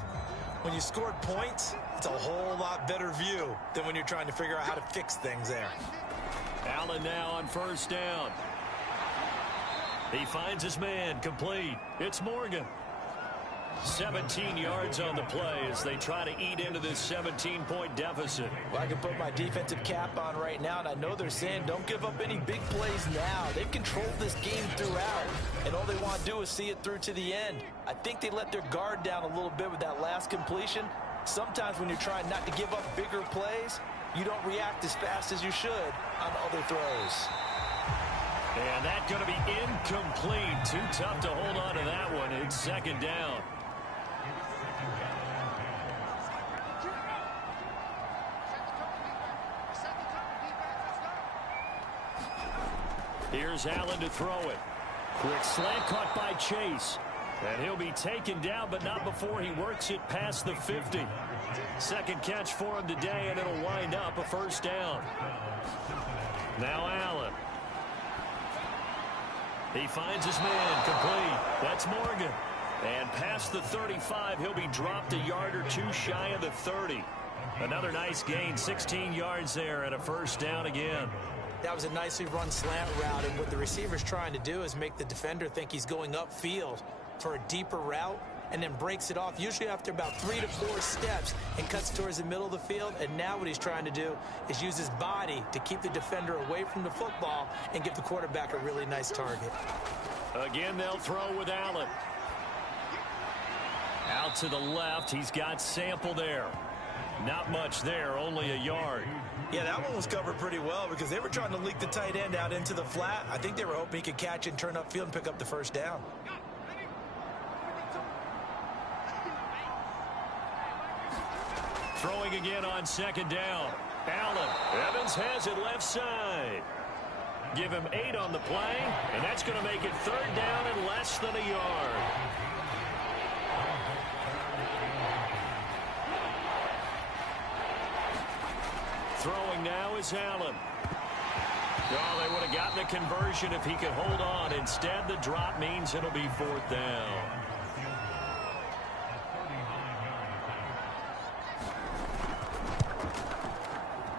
When you scored points, it's a whole lot better view than when you're trying to figure out how to fix things there. Allen now on 1st down. He finds his man, complete. It's Morgan. 17 yards on the play as they try to eat into this 17-point deficit. Well, I can put my defensive cap on right now, and I know they're saying don't give up any big plays now. They've controlled this game throughout, and all they want to do is see it through to the end. I think they let their guard down a little bit with that last completion. Sometimes when you're trying not to give up bigger plays, you don't react as fast as you should on other throws. And that's going to be incomplete. Too tough to hold on to that one. It's 2nd down. Here's Allen to throw it. Quick slant caught by Chase. And he'll be taken down, but not before he works it past the 50. Second catch for him today, and it'll wind up a 1st down. Now Allen. He finds his man, complete. That's Morgan. And past the 35, he'll be dropped a yard or two shy of the 30. Another nice gain, 16 yards there, and a 1st down again. That was a nicely run slant route, and what the receiver's trying to do is make the defender think he's going upfield for a deeper route, and then breaks it off, usually after about 3 to 4 steps, and cuts towards the middle of the field. And now what he's trying to do is use his body to keep the defender away from the football and give the quarterback a really nice target. Again, they'll throw with Allen. Out to the left, he's got Sample there. Not much there, only a yard. Yeah, that one was covered pretty well because they were trying to leak the tight end out into the flat. I think they were hoping he could catch and turn upfield and pick up the 1st down. Throwing again on 2nd down. Allen. Evans has it left side. Give him 8 on the play, and that's going to make it 3rd down and less than a yard. Throwing now is Allen. Oh, they would have gotten the conversion if he could hold on. Instead, the drop means it'll be 4th down.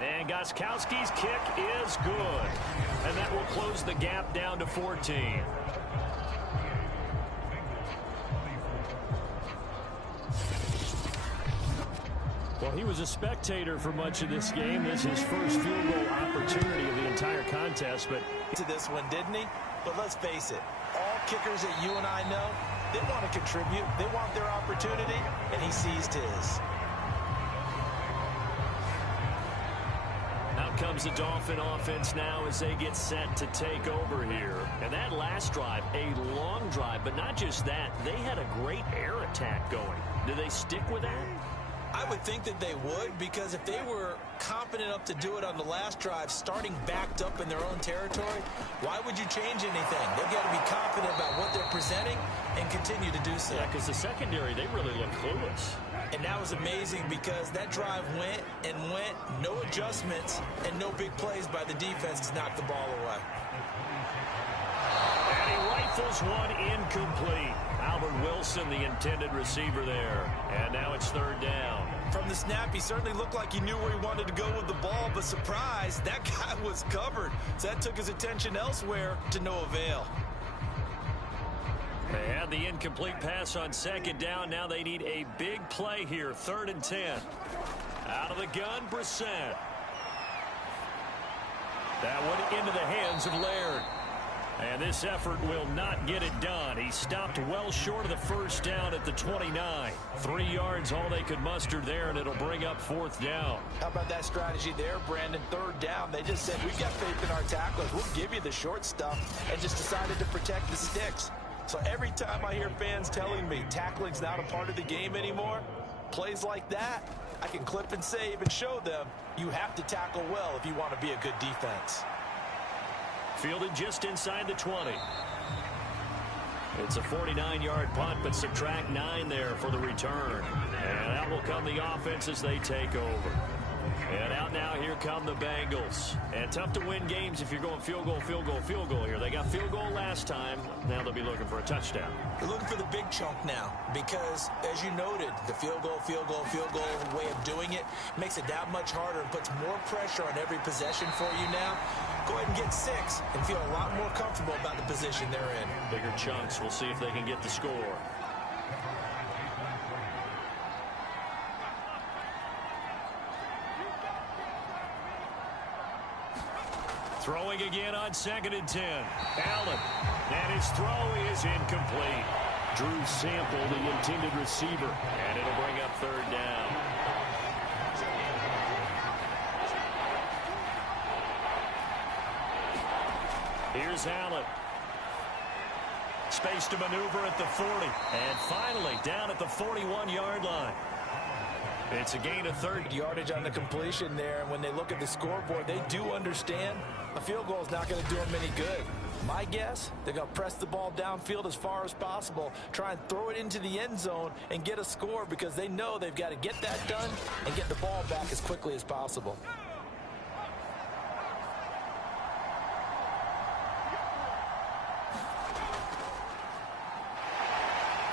And Gostkowski's kick is good. And that will close the gap down to 14. Well, he was a spectator for much of this game. This is his first field goal opportunity of the entire contest. But to this one, didn't he? But let's face it, all kickers that you and I know, they want to contribute. They want their opportunity, and he seized his. Out comes the Dolphin offense now as they get set to take over here. And that last drive, a long drive, but not just that. They had a great air attack going. Do they stick with that? I would think that they would, because if they were confident enough to do it on the last drive, starting backed up in their own territory, why would you change anything? They've got to be confident about what they're presenting and continue to do so. Yeah, because the secondary, they really look clueless. And that was amazing because that drive went and went, no adjustments, and no big plays by the defense to knock the ball away. And he rifles one incomplete. Albert Wilson, the intended receiver there. And now it's third down. From the snap, he certainly looked like he knew where he wanted to go with the ball, but surprise, that guy was covered. So that took his attention elsewhere to no avail. They had the incomplete pass on second down. Now they need a big play here. 3rd and 10. Out of the gun, Brissett. That one into the hands of Laird. And this effort will not get it done. He stopped well short of the first down at the 29. 3 yards, all they could muster there, and it'll bring up 4th down. How about that strategy there, Brandon? 3rd down. They just said, we've got faith in our tacklers. We'll give you the short stuff, and just decided to protect the sticks. So every time I hear fans telling me tackling's not a part of the game anymore, plays like that, I can clip and save and show them you have to tackle well if you want to be a good defense. Fielded just inside the 20. It's a 49-yard punt, but subtract 9 there for the return. And out will come the offense as they take over. And out now, here come the Bengals. And tough to win games if you're going field goal, field goal, field goal here. They got field goal last time. Now they'll be looking for a touchdown. They're looking for the big chunk now because, as you noted, the field goal way of doing it makes it that much harder and puts more pressure on every possession for you now. Go ahead and get 6 and feel a lot more comfortable about the position they're in. Bigger chunks. We'll see if they can get the score. Throwing again on 2nd and 10. Allen. And his throw is incomplete. Drew Sample, the intended receiver. And it'll bring up 3rd down. Here's Allen. Space to maneuver at the 40. And finally down at the 41-yard line. It's a gain of 30 yardage on the completion there. And when they look at the scoreboard, they do understand a field goal is not going to do them any good. My guess, they're going to press the ball downfield as far as possible, try and throw it into the end zone and get a score because they know they've got to get that done and get the ball back as quickly as possible.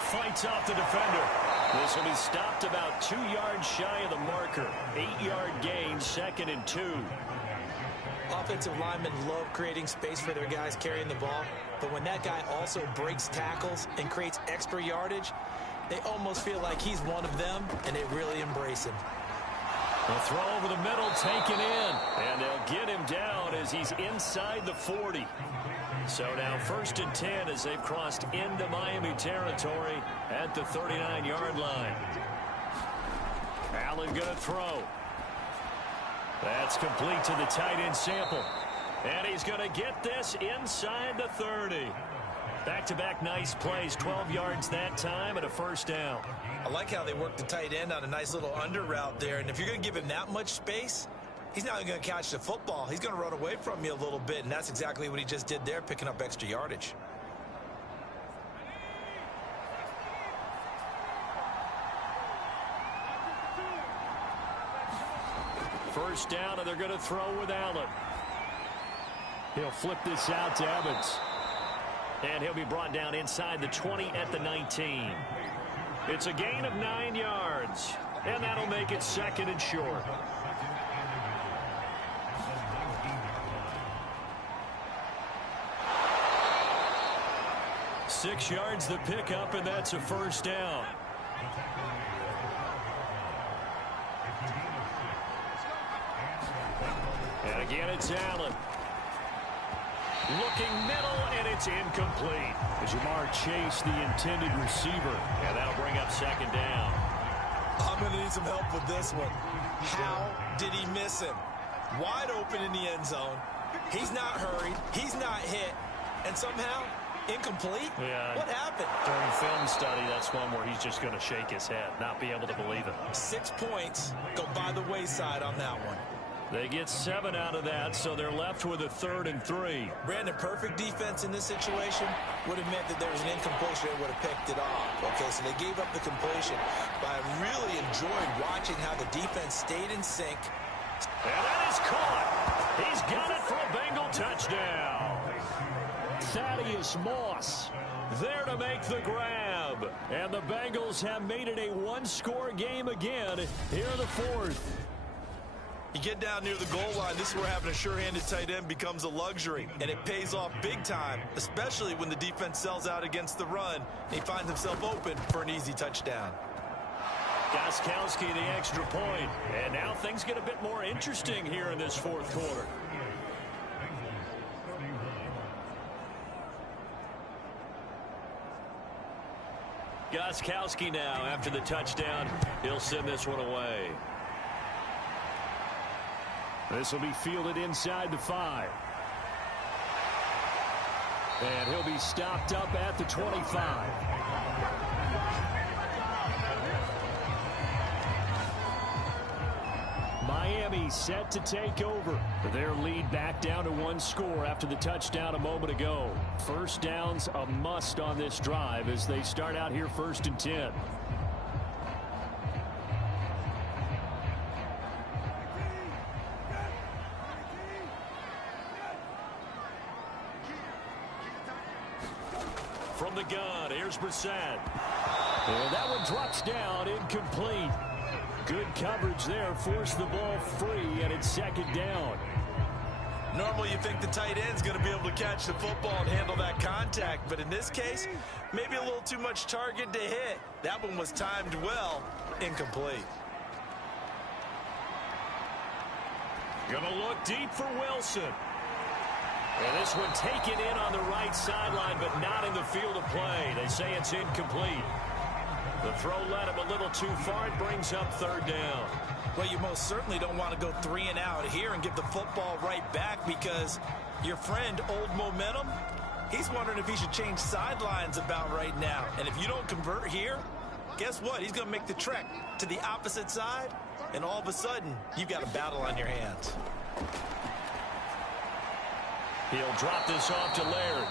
Fights off the defender. This will be stopped about 2 yards shy of the marker. 8-yard gain, 2nd and 2. Offensive linemen love creating space for their guys carrying the ball, but when that guy also breaks tackles and creates extra yardage, they almost feel like he's one of them, and they really embrace him. A throw over the middle, taken in, and they'll get him down as he's inside the 40. So now 1st and 10 as they've crossed into Miami territory at the 39-yard line. Allen going to throw. That's complete to the tight end Sample. And he's going to get this inside the 30. Back-to-back nice plays, 12 yards that time and a 1st down. I like how they work the tight end on a nice little under route there. And if you're going to give him that much space, he's not going to catch the football. He's going to run away from you a little bit, and that's exactly what he just did there, picking up extra yardage. First down, and they're going to throw with Allen. He'll flip this out to Evans. And he'll be brought down inside the 20 at the 19. It's a gain of 9 yards, and that'll make it 2nd and short. Six yards the pickup, and that's a 1st down. And again, it's Allen. Looking middle, and it's incomplete. Jamar Chase, the intended receiver, and that'll bring up 2nd down. I'm going to need some help with this one. How did he miss him? Wide open in the end zone. He's not hurried. He's not hit. And somehow, incomplete? Yeah. What happened? During film study, that's one where he's just going to shake his head, not be able to believe it. 6 points go by the wayside on that one. They get 7 out of that, so they're left with a 3rd and 3. Brandon, perfect defense in this situation would have meant that there was an incompletion and would have picked it off. Okay, so they gave up the completion. But I really enjoyed watching how the defense stayed in sync. And that is caught. He's got it for a Bengal touchdown. Thaddeus Moss there to make the grab. scrub. And the Bengals have made it a one-score game again here in the fourth. You get down near the goal line, this is where having a sure-handed tight end becomes a luxury, and it pays off big time, especially when the defense sells out against the run, and he finds himself open for an easy touchdown. Gostkowski the extra point, and now things get a bit more interesting here in this fourth quarter. Gostkowski now after the touchdown. He'll send this one away. This will be fielded inside the 5. And he'll be stopped up at the 25. Miami set to take over. Their lead back down to one score after the touchdown a moment ago. First down's a must on this drive as they start out here 1st and 10. From the gun, here's Brissett. And that one drops down, incomplete. Good coverage there, forced the ball free, and it's 2nd down. Normally you think the tight end's going to be able to catch the football and handle that contact, but in this case, maybe a little too much target to hit. That one was timed well, incomplete. Gonna look deep for Wilson. And this one taken in on the right sideline, but not in the field of play. They say it's incomplete. The throw led him a little too far. It brings up 3rd down. Well, you most certainly don't want to go 3 and out here and give the football right back because your friend, Old Momentum, he's wondering if he should change sidelines about right now. And if you don't convert here, guess what? He's going to make the trek to the opposite side, and all of a sudden, you've got a battle on your hands. He'll drop this off to Laird.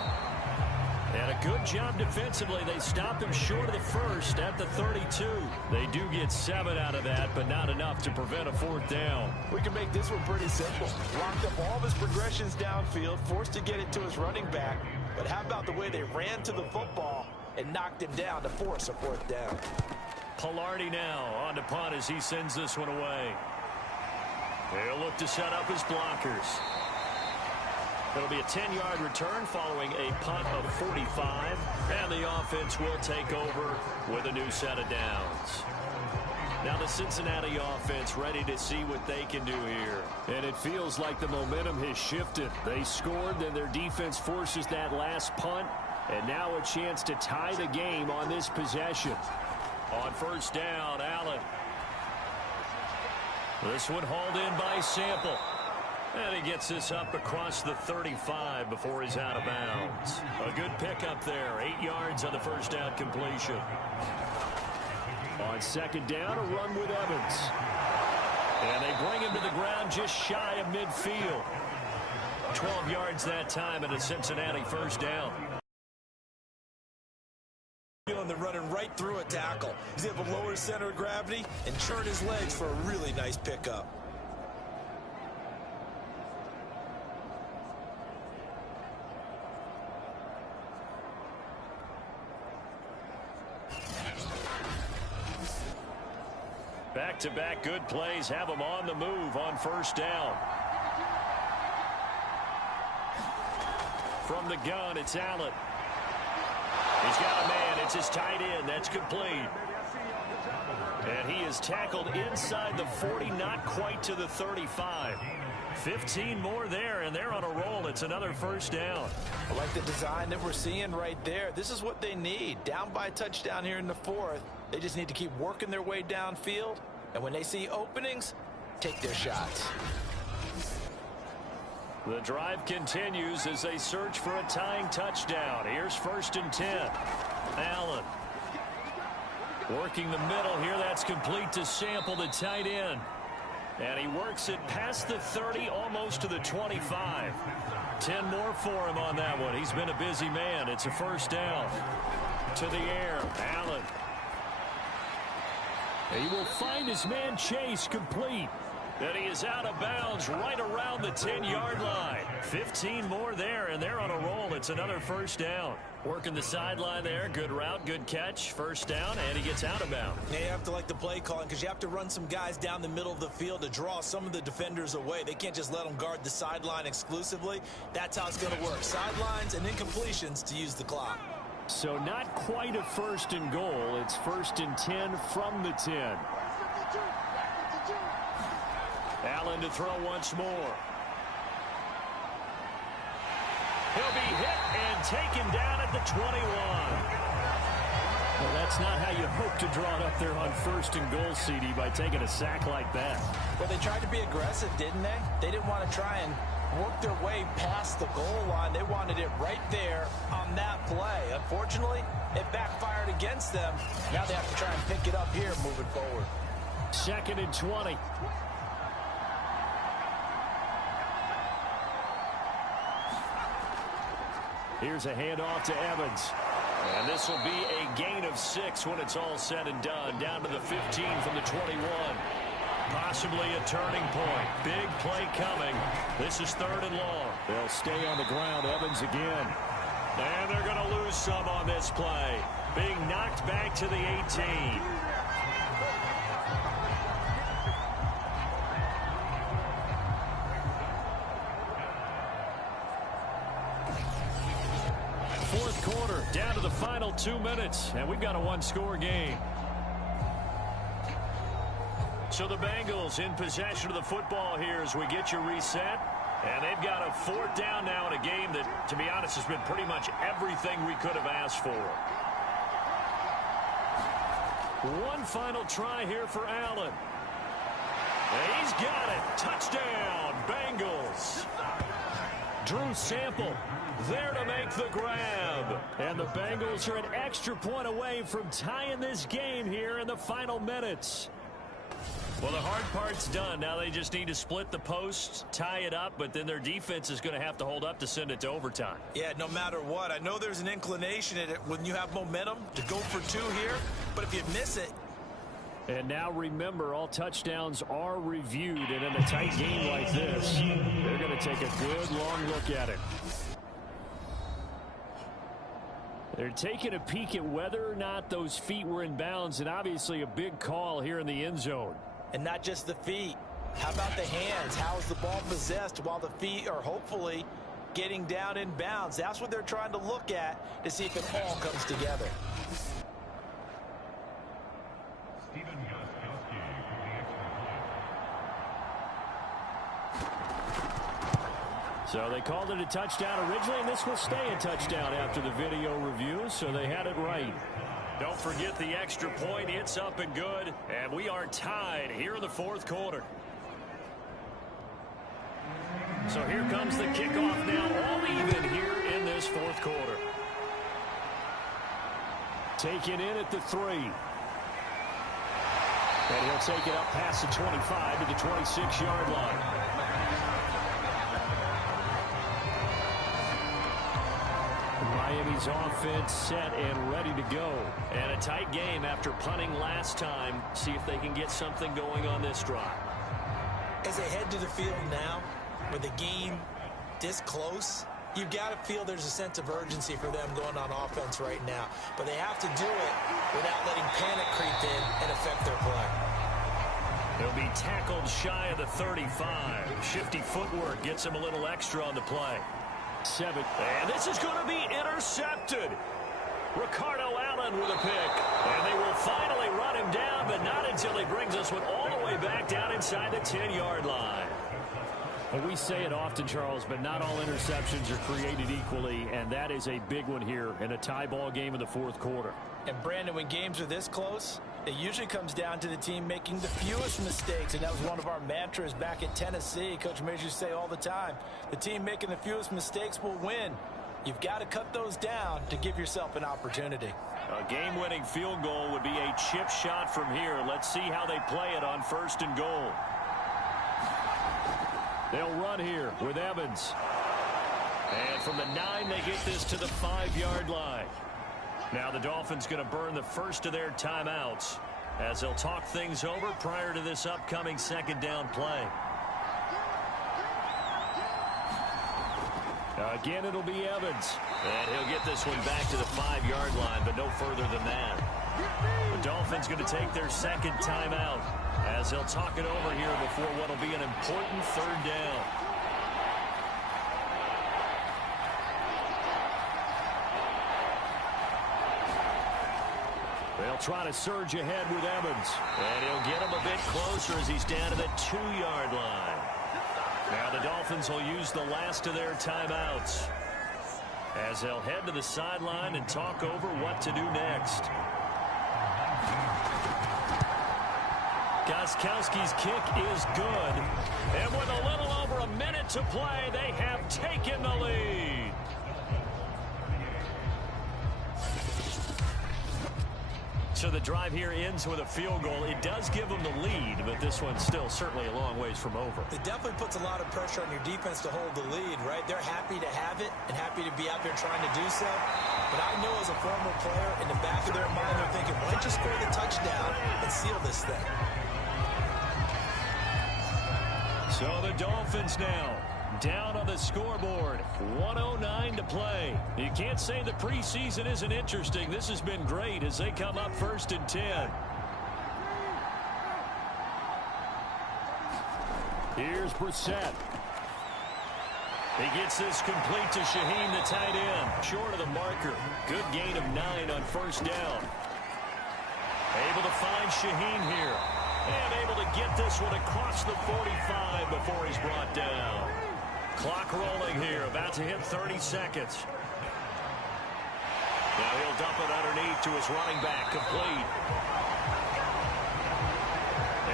And a good job defensively. They stop him short of the 1st at the 32. They do get 7 out of that, but not enough to prevent a 4th down. We can make this one pretty simple. Locked up all of his progressions downfield, forced to get it to his running back. But how about the way they ran to the football and knocked him down to force a 4th down? Pilardi now on to punt as he sends this one away. They'll look to set up his blockers. It'll be a 10-yard return following a punt of 45. And the offense will take over with a new set of downs. Now the Cincinnati offense ready to see what they can do here. And it feels like the momentum has shifted. They scored, then their defense forces that last punt. And now a chance to tie the game on this possession. On 1st down, Allen. This one hauled in by Sample. And he gets this up across the 35 before he's out of bounds. A good pickup there. 8 yards on the 1st down completion. On 2nd down, a run with Evans. And they bring him to the ground just shy of midfield. 12 yards that time and a Cincinnati 1st down. They're running right through a tackle. He's able to lower his center of gravity and turn his legs for a really nice pickup. Back-to-back good plays have him on the move on 1st down. From the gun, it's Allen. He's got a man. It's his tight end. That's complete. And he is tackled inside the 40, not quite to the 35. 15 more there, and they're on a roll. It's another 1st down. I like the design that we're seeing right there. This is what they need. Down by a touchdown here in the 4th. They just need to keep working their way downfield. And when they see openings, take their shots. The drive continues as they search for a tying touchdown. Here's 1st and 10. Allen. Working the middle here. That's complete to Sample, the tight end. And he works it past the 30, almost to the 25. 10 more for him on that one. He's been a busy man. It's a 1st down. To the air. Allen. He will find his man Chase complete. And he is out of bounds right around the 10-yard line. 15 more there, and they're on a roll. It's another first down. Working the sideline there. Good route, good catch. First down, and he gets out of bounds. Yeah, you have to like the play calling because you have to run some guys down the middle of the field to draw some of the defenders away. They can't just let them guard the sideline exclusively. That's how it's going to work. Sidelines and incompletions to use the clock. So not quite a first and goal. It's first and 10 from the 10. Allen to throw once more. He'll be hit and taken down at the 21. Well, that's not how you hope to draw it up there on first and goal, CD, by taking a sack like that. Well, they tried to be aggressive, didn't they? They didn't want to try and work their way past the goal line. They wanted it right there on that play. Unfortunately, it backfired against them. Now they have to try and pick it up here moving forward. Second and 20. Here's a handoff to Evans. And this will be a gain of 6 when it's all said and done. Down to the 15 from the 21. Possibly a turning point. Big play coming. This is third and long. They'll stay on the ground. Evans again. And they're going to lose some on this play. Being knocked back to the 18. Fourth quarter, down to the final 2 minutes, and we've got a one-score game. So the Bengals in possession of the football here as we get you reset. And they've got a fourth down now in a game that, to be honest, has been pretty much everything we could have asked for. One final try here for Allen. And he's got it. Touchdown, Bengals. Drew Sample there to make the grab. And the Bengals are an extra point away from tying this game here in the final minutes. Well, the hard part's done. Now they just need to split the posts, tie it up, but then their defense is going to have to hold up to send it to overtime. Yeah, no matter what. I know there's an inclination in it when you have momentum to go for 2 here, but if you miss it. And now remember, all touchdowns are reviewed, and in a tight game like this, they're going to take a good long look at it. They're taking a peek at whether or not those feet were in bounds, and obviously a big call here in the end zone. And not just the feet. How about the hands? How is the ball possessed while the feet are hopefully getting down in bounds? That's what they're trying to look at to see if it all comes together. So they called it a touchdown originally, and this will stay a touchdown after the video review, so they had it right. Don't forget the extra point. It's up and good, and we are tied here in the fourth quarter. So here comes the kickoff now, all even here in this fourth quarter. Taken in at the 3. And he'll take it up past the 25 to the 26-yard line. Miami's offense set and ready to go. And a tight game after punting last time. See if they can get something going on this drive. As they head to the field now, with the game this close, you've got to feel there's a sense of urgency for them going on offense right now. But they have to do it without letting panic creep in and affect their play. He'll be tackled shy of the 35. Shifty footwork gets him a little extra on the play. 7. And this is going to be intercepted. Ricardo Allen with a pick. And they will finally run him down, but not until he brings us all the way back down inside the 10-yard line. Well, we say it often, Charles, but not all interceptions are created equally, and that is a big one here in a tie ball game in the fourth quarter. And, Brandon, when games are this close, it usually comes down to the team making the fewest mistakes, and that was one of our mantras back at Tennessee. Coach Mays used to say all the time, the team making the fewest mistakes will win. You've got to cut those down to give yourself an opportunity. A game-winning field goal would be a chip shot from here. Let's see how they play it on first and goal. They'll run here with Evans. And from the 9, they get this to the 5-yard line. Now the Dolphins going to burn the first of their timeouts. as they'll talk things over prior to this upcoming second down play. Again, it'll be Evans. And he'll get this one back to the 5-yard line, but no further than that. The Dolphins going to take their second timeout as they'll talk it over here before what will be an important third down. They'll try to surge ahead with Evans. And he'll get him a bit closer as he's down to the 2-yard line. Now the Dolphins will use the last of their timeouts as they'll head to the sideline and talk over what to do next. Gostkowski's kick is good. And with a little over a minute to play, they have taken the lead. So the drive here ends with a field goal. It does give them the lead, but this one's still certainly a long ways from over. It definitely puts a lot of pressure on your defense to hold the lead, right? They're happy to have it and happy to be out there trying to do so. But I know as a former player, in the back of their mind, they're thinking, why don't you score the touchdown and seal this thing? So the Dolphins now down on the scoreboard. 1:09 to play. You can't say the preseason isn't interesting. This has been great as they come up 1st and 10. Here's Brissett. He gets this complete to Shaheen, the tight end. Short of the marker. Good gain of 9 on 1st down. Able to find Shaheen here. And able to get this one across the 45 before he's brought down. Clock rolling here, about to hit 30 seconds. Now he'll dump it underneath to his running back, complete.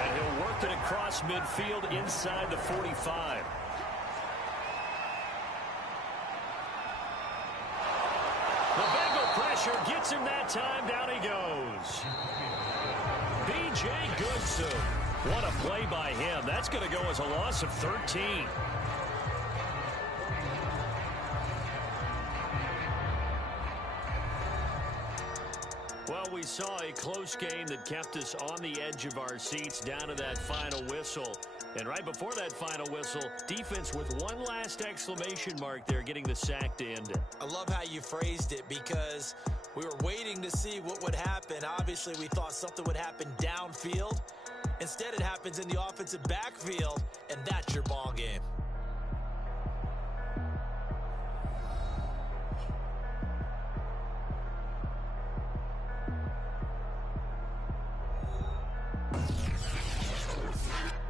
And he'll work it across midfield inside the 45. The Bengal pressure gets him that time. Down he goes. B.J. Goodson. What a play by him. That's going to go as a loss of 13. Well, we saw a close game that kept us on the edge of our seats down to that final whistle. And right before that final whistle, defense with one last exclamation mark there, getting the sack to end it. I love how you phrased it because we were waiting to see what would happen. Obviously, we thought something would happen downfield. Instead, it happens in the offensive backfield, and that's your ball game.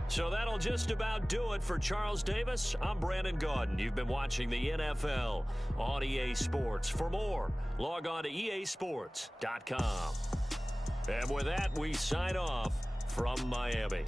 So that'll just about do it for Charles Davis. I'm Brandon Gaudin. You've been watching the NFL on EA Sports. For more, log on to easports.com. And with that, we sign off from Miami.